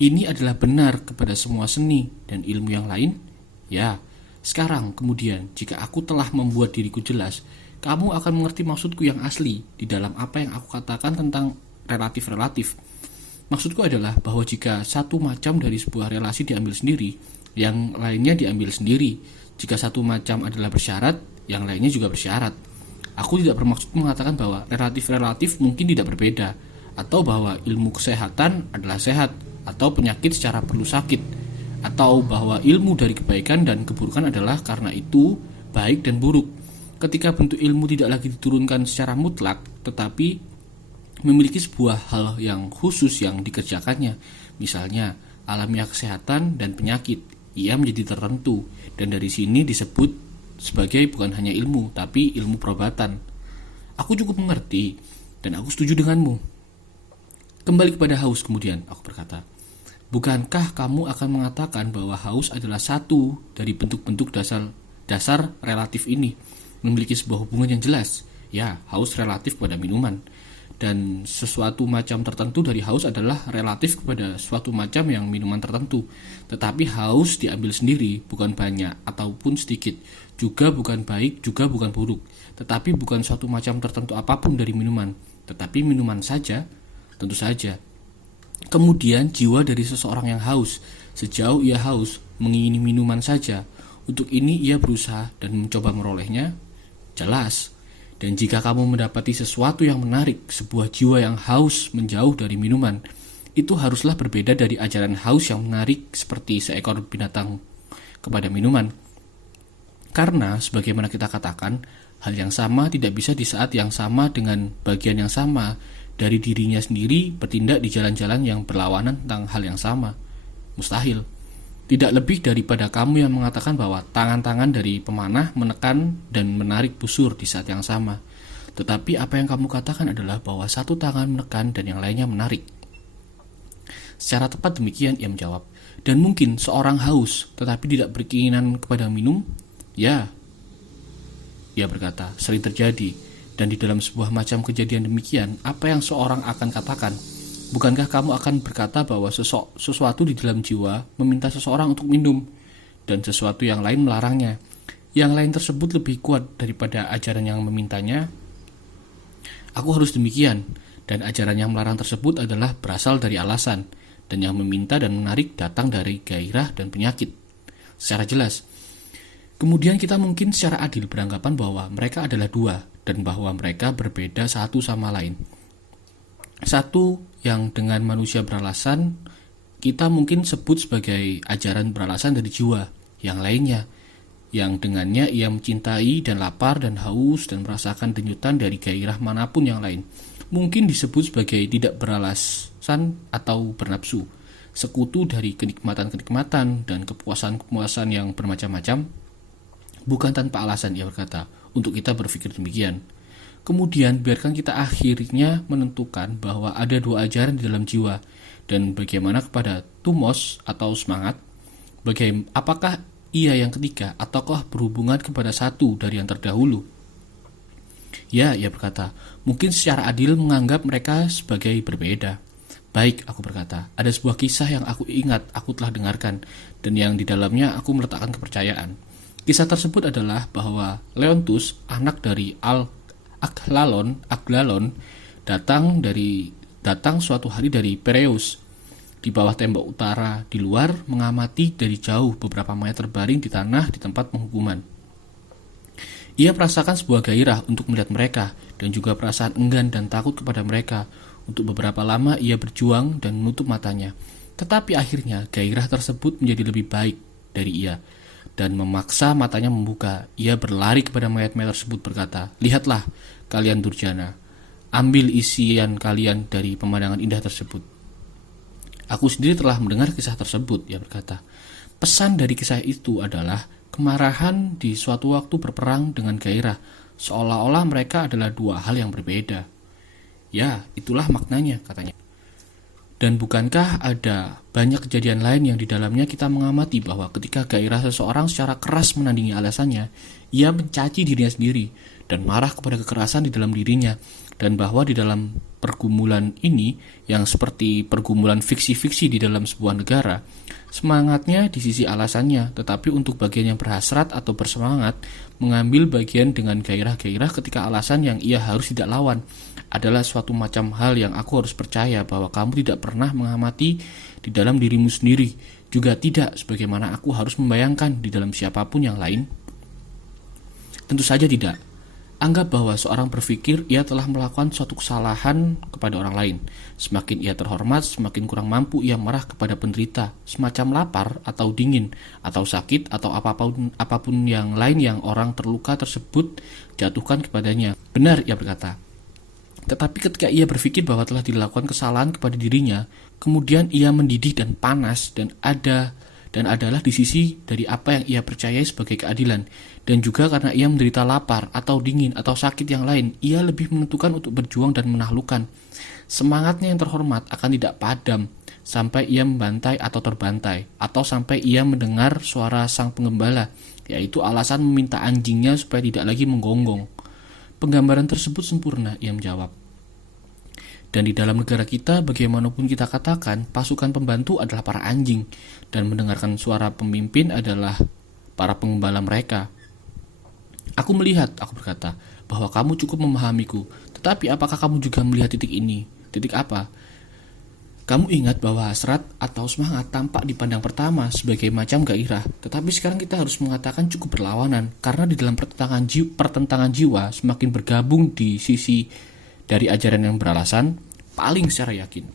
Ini adalah benar kepada semua seni dan ilmu yang lain, ya. Sekarang, kemudian, jika aku telah membuat diriku jelas, kamu akan mengerti maksudku yang asli di dalam apa yang aku katakan tentang relatif-relatif. Maksudku adalah bahwa jika satu macam dari sebuah relasi diambil sendiri, yang lainnya diambil sendiri. Jika satu macam adalah bersyarat, yang lainnya juga bersyarat. Aku tidak bermaksud mengatakan bahwa relatif-relatif mungkin tidak berbeda, atau bahwa ilmu kesehatan adalah sehat, atau penyakit secara perlu sakit, atau bahwa ilmu dari kebaikan dan keburukan adalah karena itu baik dan buruk. Ketika bentuk ilmu tidak lagi diturunkan secara mutlak, tetapi memiliki sebuah hal yang khusus yang dikerjakannya, misalnya alamiah kesehatan dan penyakit, ia menjadi tertentu, dan dari sini disebut sebagai bukan hanya ilmu, tapi ilmu perobatan. Aku cukup mengerti, dan aku setuju denganmu. Kembali kepada haus kemudian, aku berkata, bukankah kamu akan mengatakan bahwa haus adalah satu dari bentuk-bentuk dasar relatif ini, memiliki sebuah hubungan yang jelas? Ya, haus relatif pada minuman, dan sesuatu macam tertentu dari haus adalah relatif kepada suatu macam yang minuman tertentu. Tetapi haus diambil sendiri, bukan banyak ataupun sedikit, juga bukan baik, juga bukan buruk, tetapi bukan suatu macam tertentu apapun dari minuman, tetapi minuman saja, tentu saja. Kemudian jiwa dari seseorang yang haus, sejauh ia haus, mengingini minuman saja. Untuk ini ia berusaha dan mencoba merolehnya. Jelas. Dan jika kamu mendapati sesuatu yang menarik, sebuah jiwa yang haus menjauh dari minuman, itu haruslah berbeda dari ajaran haus yang menarik seperti seekor binatang kepada minuman. Karena, sebagaimana kita katakan, hal yang sama tidak bisa di saat yang sama dengan bagian yang sama dari dirinya sendiri bertindak di jalan-jalan yang berlawanan tentang hal yang sama. Mustahil. Tidak lebih daripada kamu yang mengatakan bahwa tangan-tangan dari pemanah menekan dan menarik busur di saat yang sama. Tetapi apa yang kamu katakan adalah bahwa satu tangan menekan dan yang lainnya menarik. Secara tepat demikian ia menjawab. Dan mungkin seorang haus tetapi tidak berkeinginan kepada minum? Ya, ia berkata, sering terjadi. Dan di dalam sebuah macam kejadian demikian, apa yang seorang akan katakan? Bukankah kamu akan berkata bahwa sesuatu di dalam jiwa meminta seseorang untuk minum, dan sesuatu yang lain melarangnya? Yang lain tersebut lebih kuat daripada ajaran yang memintanya? Aku harus demikian, dan ajaran yang melarang tersebut adalah berasal dari alasan, dan yang meminta dan menarik datang dari gairah dan penyakit. Secara jelas. Kemudian kita mungkin secara adil beranggapan bahwa mereka adalah dua, dan bahwa mereka berbeda satu sama lain. Satu yang dengan manusia beralasan, kita mungkin sebut sebagai ajaran beralasan dari jiwa. Yang lainnya, yang dengannya ia mencintai dan lapar dan haus dan merasakan denyutan dari gairah manapun yang lain, mungkin disebut sebagai tidak beralasan atau bernafsu, sekutu dari kenikmatan-kenikmatan dan kepuasan-kepuasan yang bermacam-macam. Bukan tanpa alasan, ia berkata, untuk kita berpikir demikian. Kemudian biarkan kita akhirnya menentukan bahwa ada dua ajaran di dalam jiwa, dan bagaimana kepada tumos atau semangat, apakah ia yang ketiga ataukah berhubungan kepada satu dari yang terdahulu? Ya, ia berkata, mungkin secara adil menganggap mereka sebagai berbeda. Baik, aku berkata, ada sebuah kisah yang aku ingat aku telah dengarkan, dan yang di dalamnya aku meletakkan kepercayaan. Kisah tersebut adalah bahwa Leontus, anak dari Aglalon datang suatu hari dari Pereus di bawah tembok utara di luar, mengamati dari jauh beberapa mayat terbaring di tanah di tempat penghukuman. Ia merasakan sebuah gairah untuk melihat mereka dan juga perasaan enggan dan takut kepada mereka. Untuk beberapa lama ia berjuang dan menutup matanya, tetapi akhirnya gairah tersebut menjadi lebih baik dari ia dan memaksa matanya membuka. Ia berlari kepada mayat-mayat tersebut berkata, lihatlah kalian durjana, ambil isian kalian dari pemandangan indah tersebut. Aku sendiri telah mendengar kisah tersebut, ia berkata. Pesan dari kisah itu adalah kemarahan di suatu waktu berperang dengan gairah, seolah-olah mereka adalah dua hal yang berbeda. Ya, itulah maknanya, katanya. Dan bukankah ada banyak kejadian lain yang di dalamnya kita mengamati bahwa ketika gairah seseorang secara keras menandingi alasannya, ia mencaci dirinya sendiri dan marah kepada kekerasan di dalam dirinya, dan bahwa di dalam pergumulan ini, yang seperti pergumulan fiksi-fiksi di dalam sebuah negara, semangatnya di sisi alasannya, tetapi untuk bagian yang berhasrat atau bersemangat, mengambil bagian dengan gairah-gairah ketika alasan yang ia harus tidak lawan adalah suatu macam hal yang aku harus percaya bahwa kamu tidak pernah mengamati di dalam dirimu sendiri, juga tidak sebagaimana aku harus membayangkan di dalam siapapun yang lain. Tentu saja tidak. Anggap bahwa seorang berpikir ia telah melakukan suatu kesalahan kepada orang lain. Semakin ia terhormat, semakin kurang mampu ia marah kepada penderita, semacam lapar atau dingin, atau sakit, atau apapun yang lain yang orang terluka tersebut jatuhkan kepadanya. Benar, ia berkata. Tetapi ketika ia berpikir bahwa telah dilakukan kesalahan kepada dirinya, kemudian ia mendidih dan panas dan adalah di sisi dari apa yang ia percayai sebagai keadilan, dan juga karena ia menderita lapar atau dingin atau sakit yang lain, ia lebih menentukan untuk berjuang dan menaklukkan. Semangatnya yang terhormat akan tidak padam sampai ia membantai atau terbantai, atau sampai ia mendengar suara sang penggembala, yaitu alasan meminta anjingnya supaya tidak lagi menggonggong. Penggambaran tersebut sempurna, ia menjawab. Dan di dalam negara kita, bagaimanapun kita katakan, pasukan pembantu adalah para anjing, dan mendengarkan suara pemimpin adalah para penggembala mereka. Aku melihat, aku berkata, bahwa kamu cukup memahamiku, tetapi apakah kamu juga melihat titik ini? Titik apa? Kamu ingat bahwa hasrat atau semangat tampak dipandang pertama sebagai macam gairah, tetapi sekarang kita harus mengatakan cukup berlawanan, karena di dalam pertentangan jiwa semakin bergabung di sisi dari ajaran yang beralasan, paling secara yakin.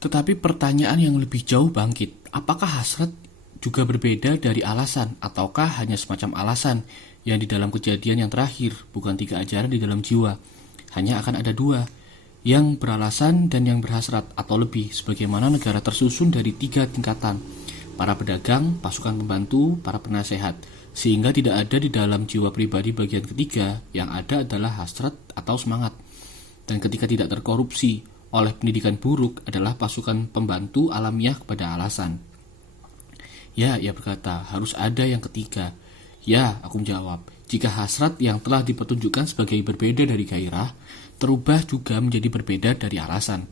Tetapi pertanyaan yang lebih jauh bangkit, apakah hasrat juga berbeda dari alasan, ataukah hanya semacam alasan yang di dalam kejadian yang terakhir, bukan 3 ajaran di dalam jiwa, hanya akan ada 2, yang beralasan dan yang berhasrat, atau lebih, sebagaimana negara tersusun dari 3 tingkatan, para pedagang, pasukan pembantu, para penasehat, sehingga tidak ada di dalam jiwa pribadi bagian ketiga, yang ada adalah hasrat atau semangat. Dan ketika tidak terkorupsi oleh pendidikan buruk adalah pasukan pembantu alamiah kepada alasan. Ya, ia berkata, harus ada yang ketiga. Ya, aku menjawab, jika hasrat yang telah dipertunjukkan sebagai berbeda dari gairah, terubah juga menjadi berbeda dari alasan.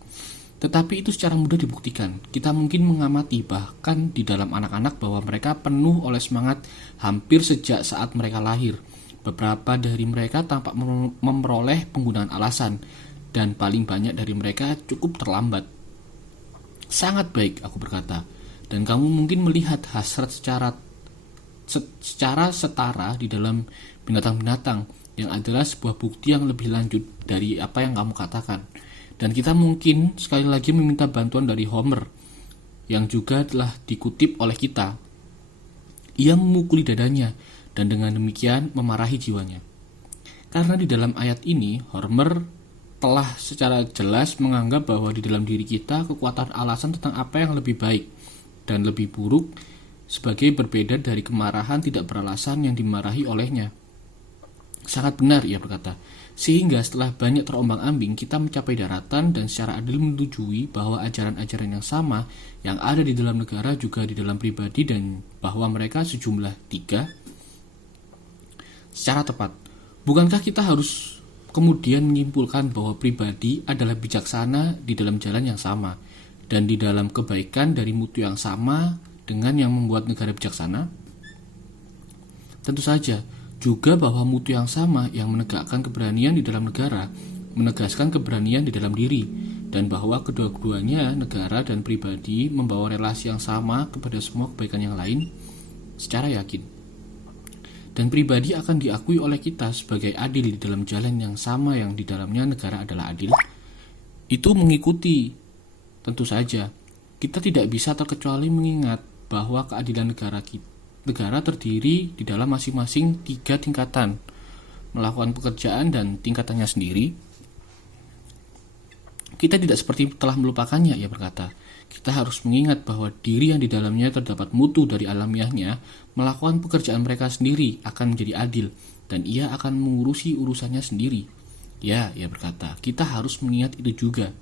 Tetapi itu secara mudah dibuktikan. Kita mungkin mengamati bahkan di dalam anak-anak bahwa mereka penuh oleh semangat hampir sejak saat mereka lahir. Beberapa dari mereka tampak memperoleh penggunaan alasan, dan paling banyak dari mereka cukup terlambat. Sangat baik, aku berkata. Dan kamu mungkin melihat hasrat secara setara di dalam binatang-binatang, yang adalah sebuah bukti yang lebih lanjut dari apa yang kamu katakan. Dan kita mungkin sekali lagi meminta bantuan dari Homer, yang juga telah dikutip oleh kita. Ia memukuli dadanya, dan dengan demikian memarahi jiwanya. Karena di dalam ayat ini, Homer telah secara jelas menganggap bahwa di dalam diri kita kekuatan alasan tentang apa yang lebih baik dan lebih buruk sebagai berbeda dari kemarahan tidak beralasan yang dimarahi olehnya. Sangat benar, ia berkata. Sehingga setelah banyak terombang-ambing, kita mencapai daratan dan secara adil menyetujui bahwa ajaran-ajaran yang sama yang ada di dalam negara juga di dalam pribadi, dan bahwa mereka sejumlah 3 secara tepat. Bukankah kita harus kemudian menyimpulkan bahwa pribadi adalah bijaksana di dalam jalan yang sama, dan di dalam kebaikan dari mutu yang sama dengan yang membuat negara bijaksana? Tentu saja, juga bahwa mutu yang sama yang menegakkan keberanian di dalam negara menegaskan keberanian di dalam diri, dan bahwa kedua-duanya, negara dan pribadi, membawa relasi yang sama kepada semua kebaikan yang lain secara yakin. Dan pribadi akan diakui oleh kita sebagai adil di dalam jalan yang sama yang di dalamnya negara adalah adil. Itu mengikuti, tentu saja, kita tidak bisa terkecuali mengingat bahwa keadilan negara terdiri di dalam masing-masing 3 tingkatan, melakukan pekerjaan dan tingkatannya sendiri. Kita tidak seperti telah melupakannya, ia berkata. Kita harus mengingat bahwa diri yang di dalamnya terdapat mutu dari alamiahnya, melakukan pekerjaan mereka sendiri akan menjadi adil, dan ia akan mengurusi urusannya sendiri. Ya, ia berkata, kita harus mengingat itu juga.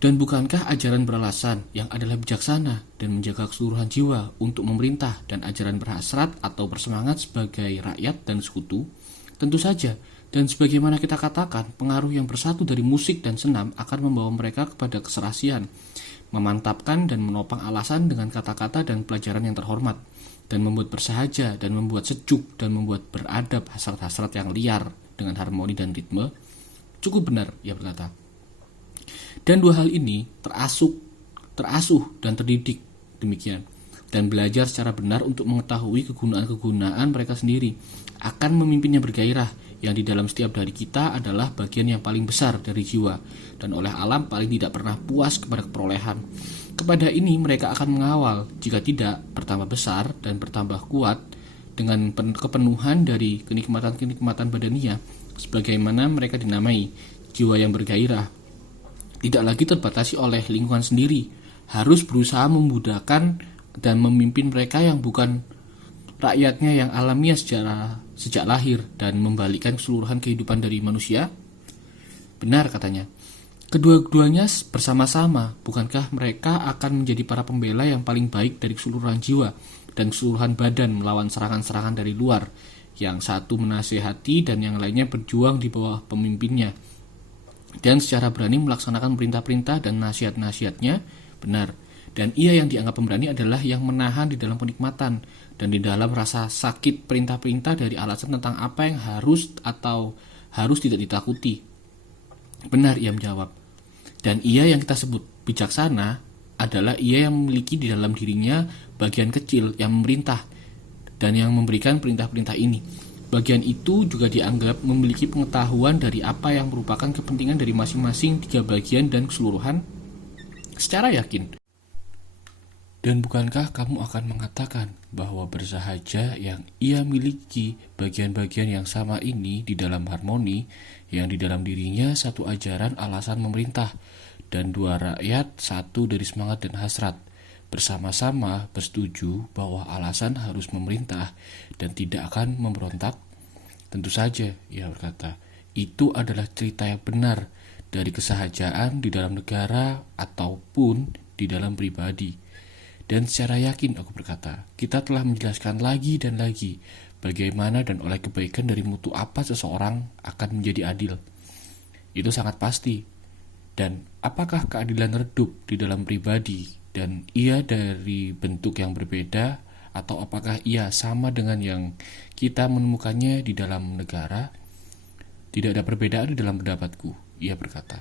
Dan bukankah ajaran beralasan yang adalah bijaksana dan menjaga keseluruhan jiwa untuk memerintah dan ajaran berhasrat atau bersemangat sebagai rakyat dan sekutu? Tentu saja, dan sebagaimana kita katakan, pengaruh yang bersatu dari musik dan senam akan membawa mereka kepada keserasian, memantapkan dan menopang alasan dengan kata-kata dan pelajaran yang terhormat, dan membuat bersahaja dan membuat sejuk dan membuat beradab hasrat-hasrat yang liar dengan harmoni dan ritme. Cukup benar, ia berkata. Dan dua hal ini terasuh dan terdidik demikian, dan belajar secara benar untuk mengetahui kegunaan-kegunaan mereka sendiri akan memimpinnya bergairah, yang di dalam setiap dari kita adalah bagian yang paling besar dari jiwa, dan oleh alam paling tidak pernah puas kepada keperolehan. Kepada ini mereka akan mengawal, jika tidak bertambah besar dan bertambah kuat dengan kepenuhan dari kenikmatan-kenikmatan badania, sebagaimana mereka dinamai jiwa yang bergairah. Tidak lagi terbatasi oleh lingkungan sendiri, harus berusaha memudahkan dan memimpin mereka yang bukan rakyatnya yang alamiah sejak lahir dan membalikkan keseluruhan kehidupan dari manusia. Benar, katanya. Kedua-duanya bersama-sama, bukankah mereka akan menjadi para pembela yang paling baik dari keseluruhan jiwa dan keseluruhan badan melawan serangan-serangan dari luar, yang satu menasihati dan yang lainnya berjuang di bawah pemimpinnya, dan secara berani melaksanakan perintah-perintah dan nasihat-nasihatnya. Benar. Dan ia yang dianggap pemberani adalah yang menahan di dalam penikmatan dan di dalam rasa sakit perintah-perintah dari alasan tentang apa yang harus atau harus tidak ditakuti. Benar, ia menjawab. Dan ia yang kita sebut bijaksana adalah ia yang memiliki di dalam dirinya bagian kecil yang memerintah dan yang memberikan perintah-perintah ini. Bagian itu juga dianggap memiliki pengetahuan dari apa yang merupakan kepentingan dari masing-masing tiga bagian dan keseluruhan secara yakin. Dan bukankah kamu akan mengatakan bahwa bersahaja yang ia miliki bagian-bagian yang sama ini di dalam harmoni, yang di dalam dirinya satu ajaran alasan memerintah, dan dua rakyat satu dari semangat dan hasrat, bersama-sama bersetuju bahwa alasan harus memerintah dan tidak akan memberontak? Tentu saja, ia berkata, itu adalah cerita yang benar dari kesahajaan di dalam negara ataupun di dalam pribadi. Dan secara yakin aku berkata, kita telah menjelaskan lagi dan lagi bagaimana dan oleh kebaikan dari mutu apa seseorang akan menjadi adil. Itu sangat pasti. Dan apakah keadilan redup di dalam pribadi dan ia dari bentuk yang berbeda, atau apakah ia sama dengan yang kita menemukannya di dalam negara? Tidak ada perbedaan di dalam pendapatku, ia berkata.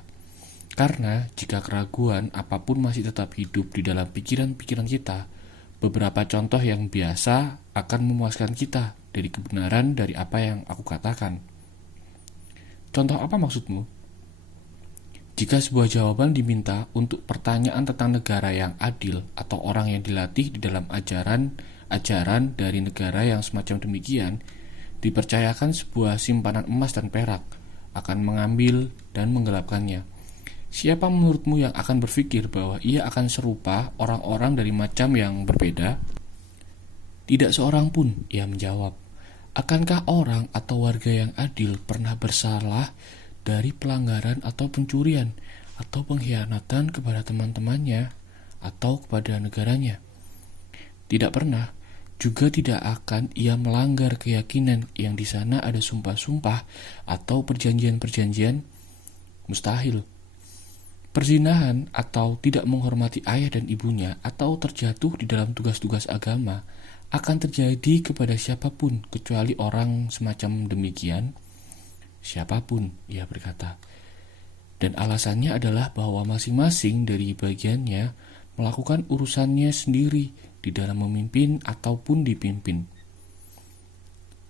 Karena jika keraguan apapun masih tetap hidup di dalam pikiran-pikiran kita, beberapa contoh yang biasa akan memuaskan kita dari kebenaran dari apa yang aku katakan. Contoh apa maksudmu? Jika sebuah jawaban diminta untuk pertanyaan tentang negara yang adil atau orang yang dilatih di dalam ajaran dari negara yang semacam demikian, dipercayakan sebuah simpanan emas dan perak, akan mengambil dan menggelapkannya. Siapa menurutmu yang akan berpikir bahwa ia akan serupa orang-orang dari macam yang berbeda? Tidak seorang pun, ia menjawab. Akankah orang atau warga yang adil pernah bersalah dari pelanggaran atau pencurian atau pengkhianatan kepada teman-temannya atau kepada negaranya? Tidak pernah. Juga tidak akan ia melanggar keyakinan yang di sana ada sumpah-sumpah atau perjanjian-perjanjian. Mustahil. Perzinahan atau tidak menghormati ayah dan ibunya atau terjatuh di dalam tugas-tugas agama akan terjadi kepada siapapun kecuali orang semacam demikian. Siapapun, ia berkata. Dan alasannya adalah bahwa masing-masing dari bagiannya melakukan urusannya sendiri di dalam memimpin ataupun dipimpin.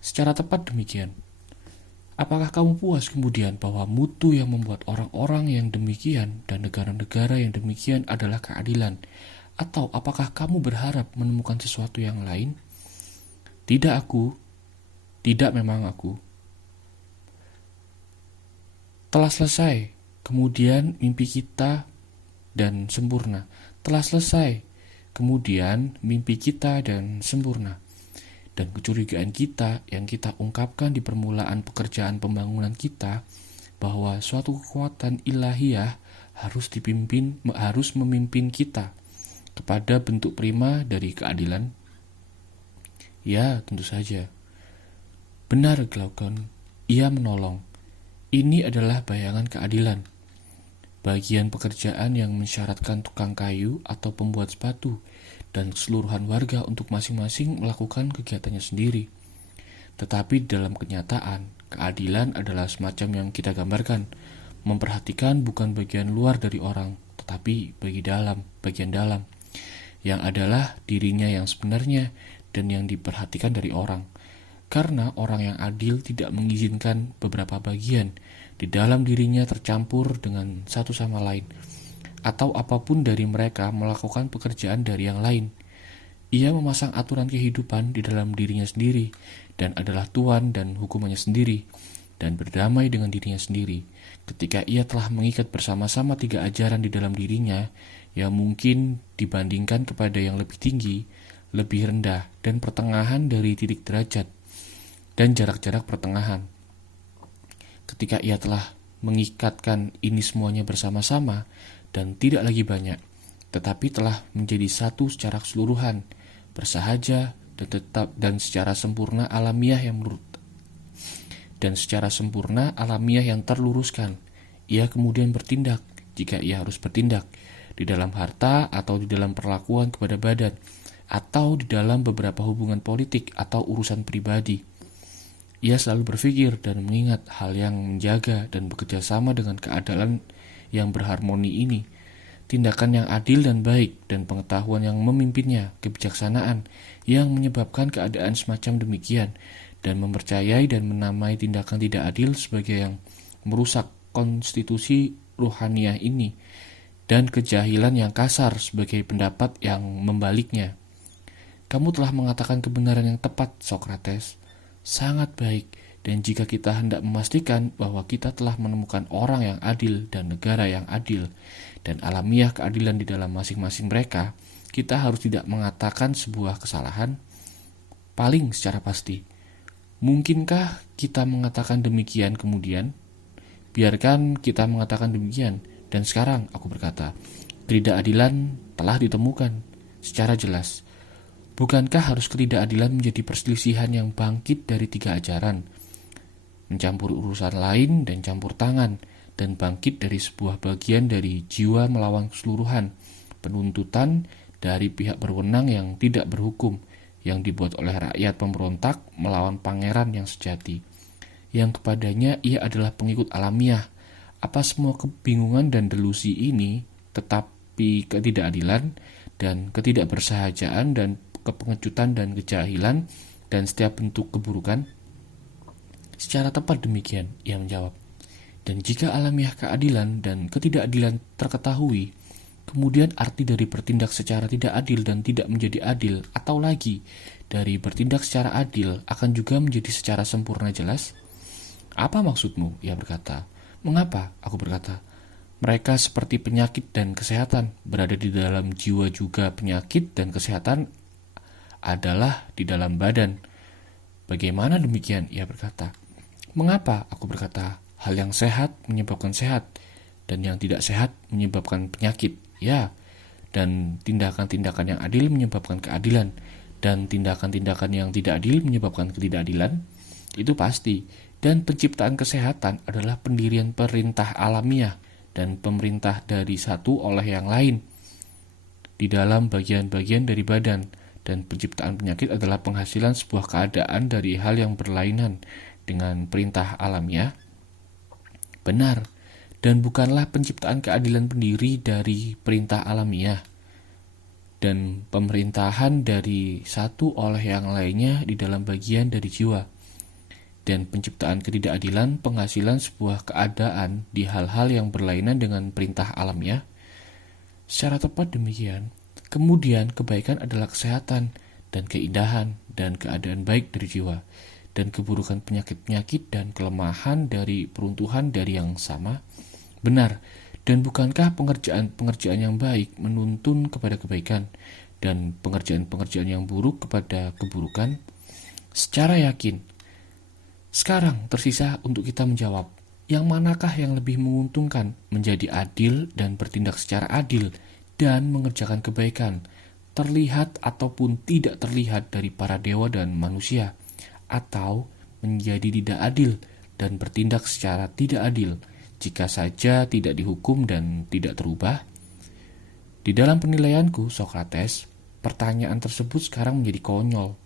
Secara tepat demikian. Apakah kamu puas kemudian bahwa mutu yang membuat orang-orang yang demikian dan negara-negara yang demikian adalah keadilan? Atau apakah kamu berharap menemukan sesuatu yang lain? Tidak aku. Tidak memang aku. Telah selesai. Kemudian mimpi kita dan sempurna. Telah selesai. Kemudian mimpi kita dan sempurna. dan kecurigaan kita yang kita ungkapkan di permulaan pekerjaan pembangunan kita, bahwa suatu kekuatan ilahiyah harus memimpin kita kepada bentuk prima dari keadilan? Ya, tentu saja. Benar, Glaucon. Ia menolong. Ini adalah bayangan keadilan. Bagian pekerjaan yang mensyaratkan tukang kayu atau pembuat sepatu dan keseluruhan warga untuk masing-masing melakukan kegiatannya sendiri. Tetapi dalam kenyataan, keadilan adalah semacam yang kita gambarkan, memperhatikan bukan bagian luar dari orang, tetapi bagian dalam, yang adalah dirinya yang sebenarnya dan yang diperhatikan dari orang. Karena orang yang adil tidak mengizinkan beberapa bagian di dalam dirinya tercampur dengan satu sama lain, atau apapun dari mereka melakukan pekerjaan dari yang lain. Ia memasang aturan kehidupan di dalam dirinya sendiri, dan adalah tuan dan hukumannya sendiri, dan berdamai dengan dirinya sendiri. Ketika ia telah mengikat bersama-sama 3 ajaran di dalam dirinya, yang mungkin dibandingkan kepada yang lebih tinggi, lebih rendah, dan pertengahan dari titik derajat, dan jarak-jarak pertengahan. Ketika ia telah mengikatkan ini semuanya bersama-sama, dan tidak lagi banyak, tetapi telah menjadi satu secara keseluruhan, bersahaja dan tetap dan secara sempurna alamiah yang terluruskan. Ia kemudian bertindak jika ia harus bertindak di dalam harta atau di dalam perlakuan kepada badan atau di dalam beberapa hubungan politik atau urusan pribadi. Ia selalu berpikir dan mengingat hal yang menjaga dan bekerja sama dengan keadilan yang berharmoni ini, tindakan yang adil dan baik, dan pengetahuan yang memimpinnya, kebijaksanaan yang menyebabkan keadaan semacam demikian, dan mempercayai dan menamai tindakan tidak adil sebagai yang merusak konstitusi ruhaniah ini, dan kejahilan yang kasar sebagai pendapat yang membaliknya. Kamu telah mengatakan kebenaran yang tepat, Socrates. Sangat baik. Dan jika kita hendak memastikan bahwa kita telah menemukan orang yang adil dan negara yang adil dan alamiah keadilan di dalam masing-masing mereka, kita harus tidak mengatakan sebuah kesalahan paling secara pasti. Mungkinkah kita mengatakan demikian kemudian? Biarkan kita mengatakan demikian. Dan sekarang aku berkata, ketidakadilan telah ditemukan secara jelas. Bukankah harus ketidakadilan menjadi perselisihan yang bangkit dari 3 ajaran? Mencampur urusan lain dan campur tangan, dan bangkit dari sebuah bagian dari jiwa melawan keseluruhan, penuntutan dari pihak berwenang yang tidak berhukum, yang dibuat oleh rakyat pemberontak melawan pangeran yang sejati, yang kepadanya ia adalah pengikut alamiah. Apa semua kebingungan dan delusi ini, tetapi ketidakadilan dan ketidakbersahajaan dan kepengecutan dan kejahilan dan setiap bentuk keburukan? Secara tepat demikian, ia menjawab. Dan jika alamiah keadilan dan ketidakadilan terketahui, kemudian arti dari bertindak secara tidak adil dan tidak menjadi adil, atau lagi dari bertindak secara adil akan juga menjadi secara sempurna jelas? Apa maksudmu? Ia berkata. Mengapa? Aku berkata. Mereka seperti penyakit dan kesehatan, berada di dalam jiwa juga. Penyakit dan kesehatan adalah di dalam badan. Bagaimana demikian? Ia berkata. Mengapa? Aku berkata. Hal yang sehat menyebabkan sehat, dan yang tidak sehat menyebabkan penyakit. Ya, dan tindakan-tindakan yang adil menyebabkan keadilan, dan tindakan-tindakan yang tidak adil menyebabkan ketidakadilan. Itu pasti. Dan penciptaan kesehatan adalah pendirian perintah alamiah dan pemerintah dari satu oleh yang lain di dalam bagian-bagian dari badan. Dan penciptaan penyakit adalah penghasilan sebuah keadaan dari hal yang berlainan dengan perintah alamiah. Benar, dan bukanlah penciptaan keadilan pendiri dari perintah alamiah dan pemerintahan dari satu oleh yang lainnya di dalam bagian dari jiwa. Dan penciptaan ketidakadilan penghasilan sebuah keadaan di hal-hal yang berlainan dengan perintah alamiah. Secara tepat demikian. Kemudian kebaikan adalah kesehatan dan keindahan dan keadaan baik dari jiwa, dan keburukan penyakit-penyakit dan kelemahan dari peruntuhan dari yang sama. Benar, dan bukankah pengerjaan-pengerjaan yang baik menuntun kepada kebaikan, dan pengerjaan-pengerjaan yang buruk kepada keburukan? secara yakin. Sekarang tersisa untuk kita menjawab, yang manakah yang lebih menguntungkan, menjadi adil dan bertindak secara adil dan mengerjakan kebaikan, terlihat ataupun tidak terlihat dari para dewa dan manusia, atau menjadi tidak adil dan bertindak secara tidak adil, jika saja tidak dihukum dan tidak terubah? Di dalam penilaianku, Sokrates, pertanyaan tersebut sekarang menjadi konyol.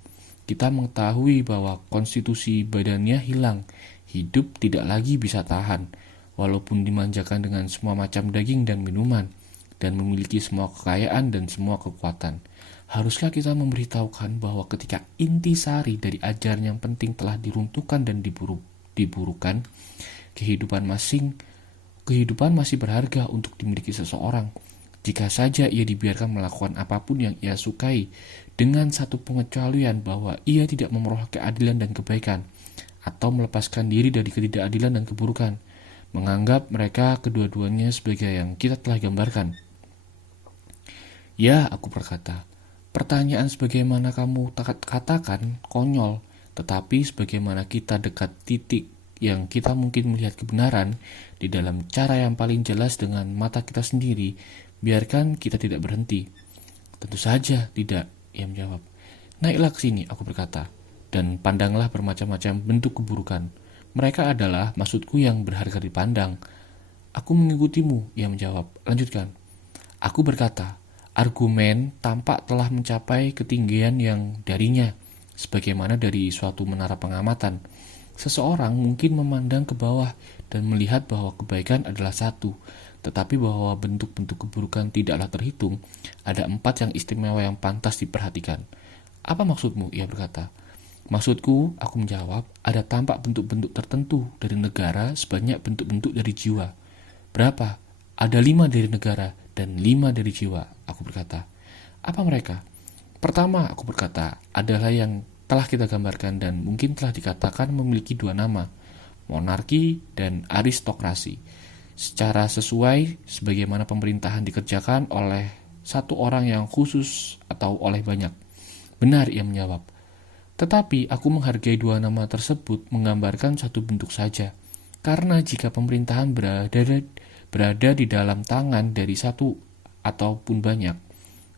Kita mengetahui bahwa konstitusi badannya hilang, hidup tidak lagi bisa tahan, walaupun dimanjakan dengan semua macam daging dan minuman, dan memiliki semua kekayaan dan semua kekuatan. Haruskah kita memberitahukan bahwa ketika intisari dari ajaran yang penting telah diruntuhkan dan diburukan, kehidupan masih berharga untuk dimiliki seseorang, jika saja ia dibiarkan melakukan apapun yang ia sukai, dengan satu pengecualian bahwa ia tidak memperoleh keadilan dan kebaikan, atau melepaskan diri dari ketidakadilan dan keburukan, menganggap mereka kedua-duanya sebagai yang kita telah gambarkan. Ya, aku berkata, pertanyaan sebagaimana kamu katakan konyol, tetapi sebagaimana kita dekat titik yang kita mungkin melihat kebenaran di dalam cara yang paling jelas dengan mata kita sendiri, biarkan kita tidak berhenti. Tentu saja tidak, ia menjawab. Naiklah ke sini, aku berkata, dan pandanglah bermacam-macam bentuk keburukan. Mereka adalah maksudku yang berharga dipandang. Aku mengikutimu, ia menjawab. Lanjutkan. Aku berkata, argumen tampak telah mencapai ketinggian yang darinya, sebagaimana dari suatu menara pengamatan. Seseorang mungkin memandang ke bawah dan melihat bahwa kebaikan adalah satu, tetapi bahwa bentuk-bentuk keburukan tidaklah terhitung. Ada 4 yang istimewa yang pantas diperhatikan. Apa maksudmu? Ia berkata. Maksudku, aku menjawab, ada tampak bentuk-bentuk tertentu dari negara sebanyak bentuk-bentuk dari jiwa. Berapa? Ada 5 dari negara dan 5 dari jiwa, aku berkata. Apa mereka? Pertama, aku berkata, adalah yang telah kita gambarkan dan mungkin telah dikatakan memiliki 2 nama, monarki dan aristokrasi. Secara sesuai sebagaimana pemerintahan dikerjakan oleh satu orang yang khusus atau oleh banyak. Benar, ia menjawab. Tetapi aku menghargai 2 nama tersebut menggambarkan satu bentuk saja. Karena jika pemerintahan berada di dalam tangan dari satu ataupun banyak,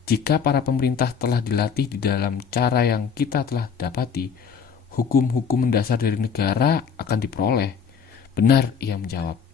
jika para pemerintah telah dilatih di dalam cara yang kita telah dapati, hukum-hukum mendasar dari negara akan diperoleh. Benar, ia menjawab.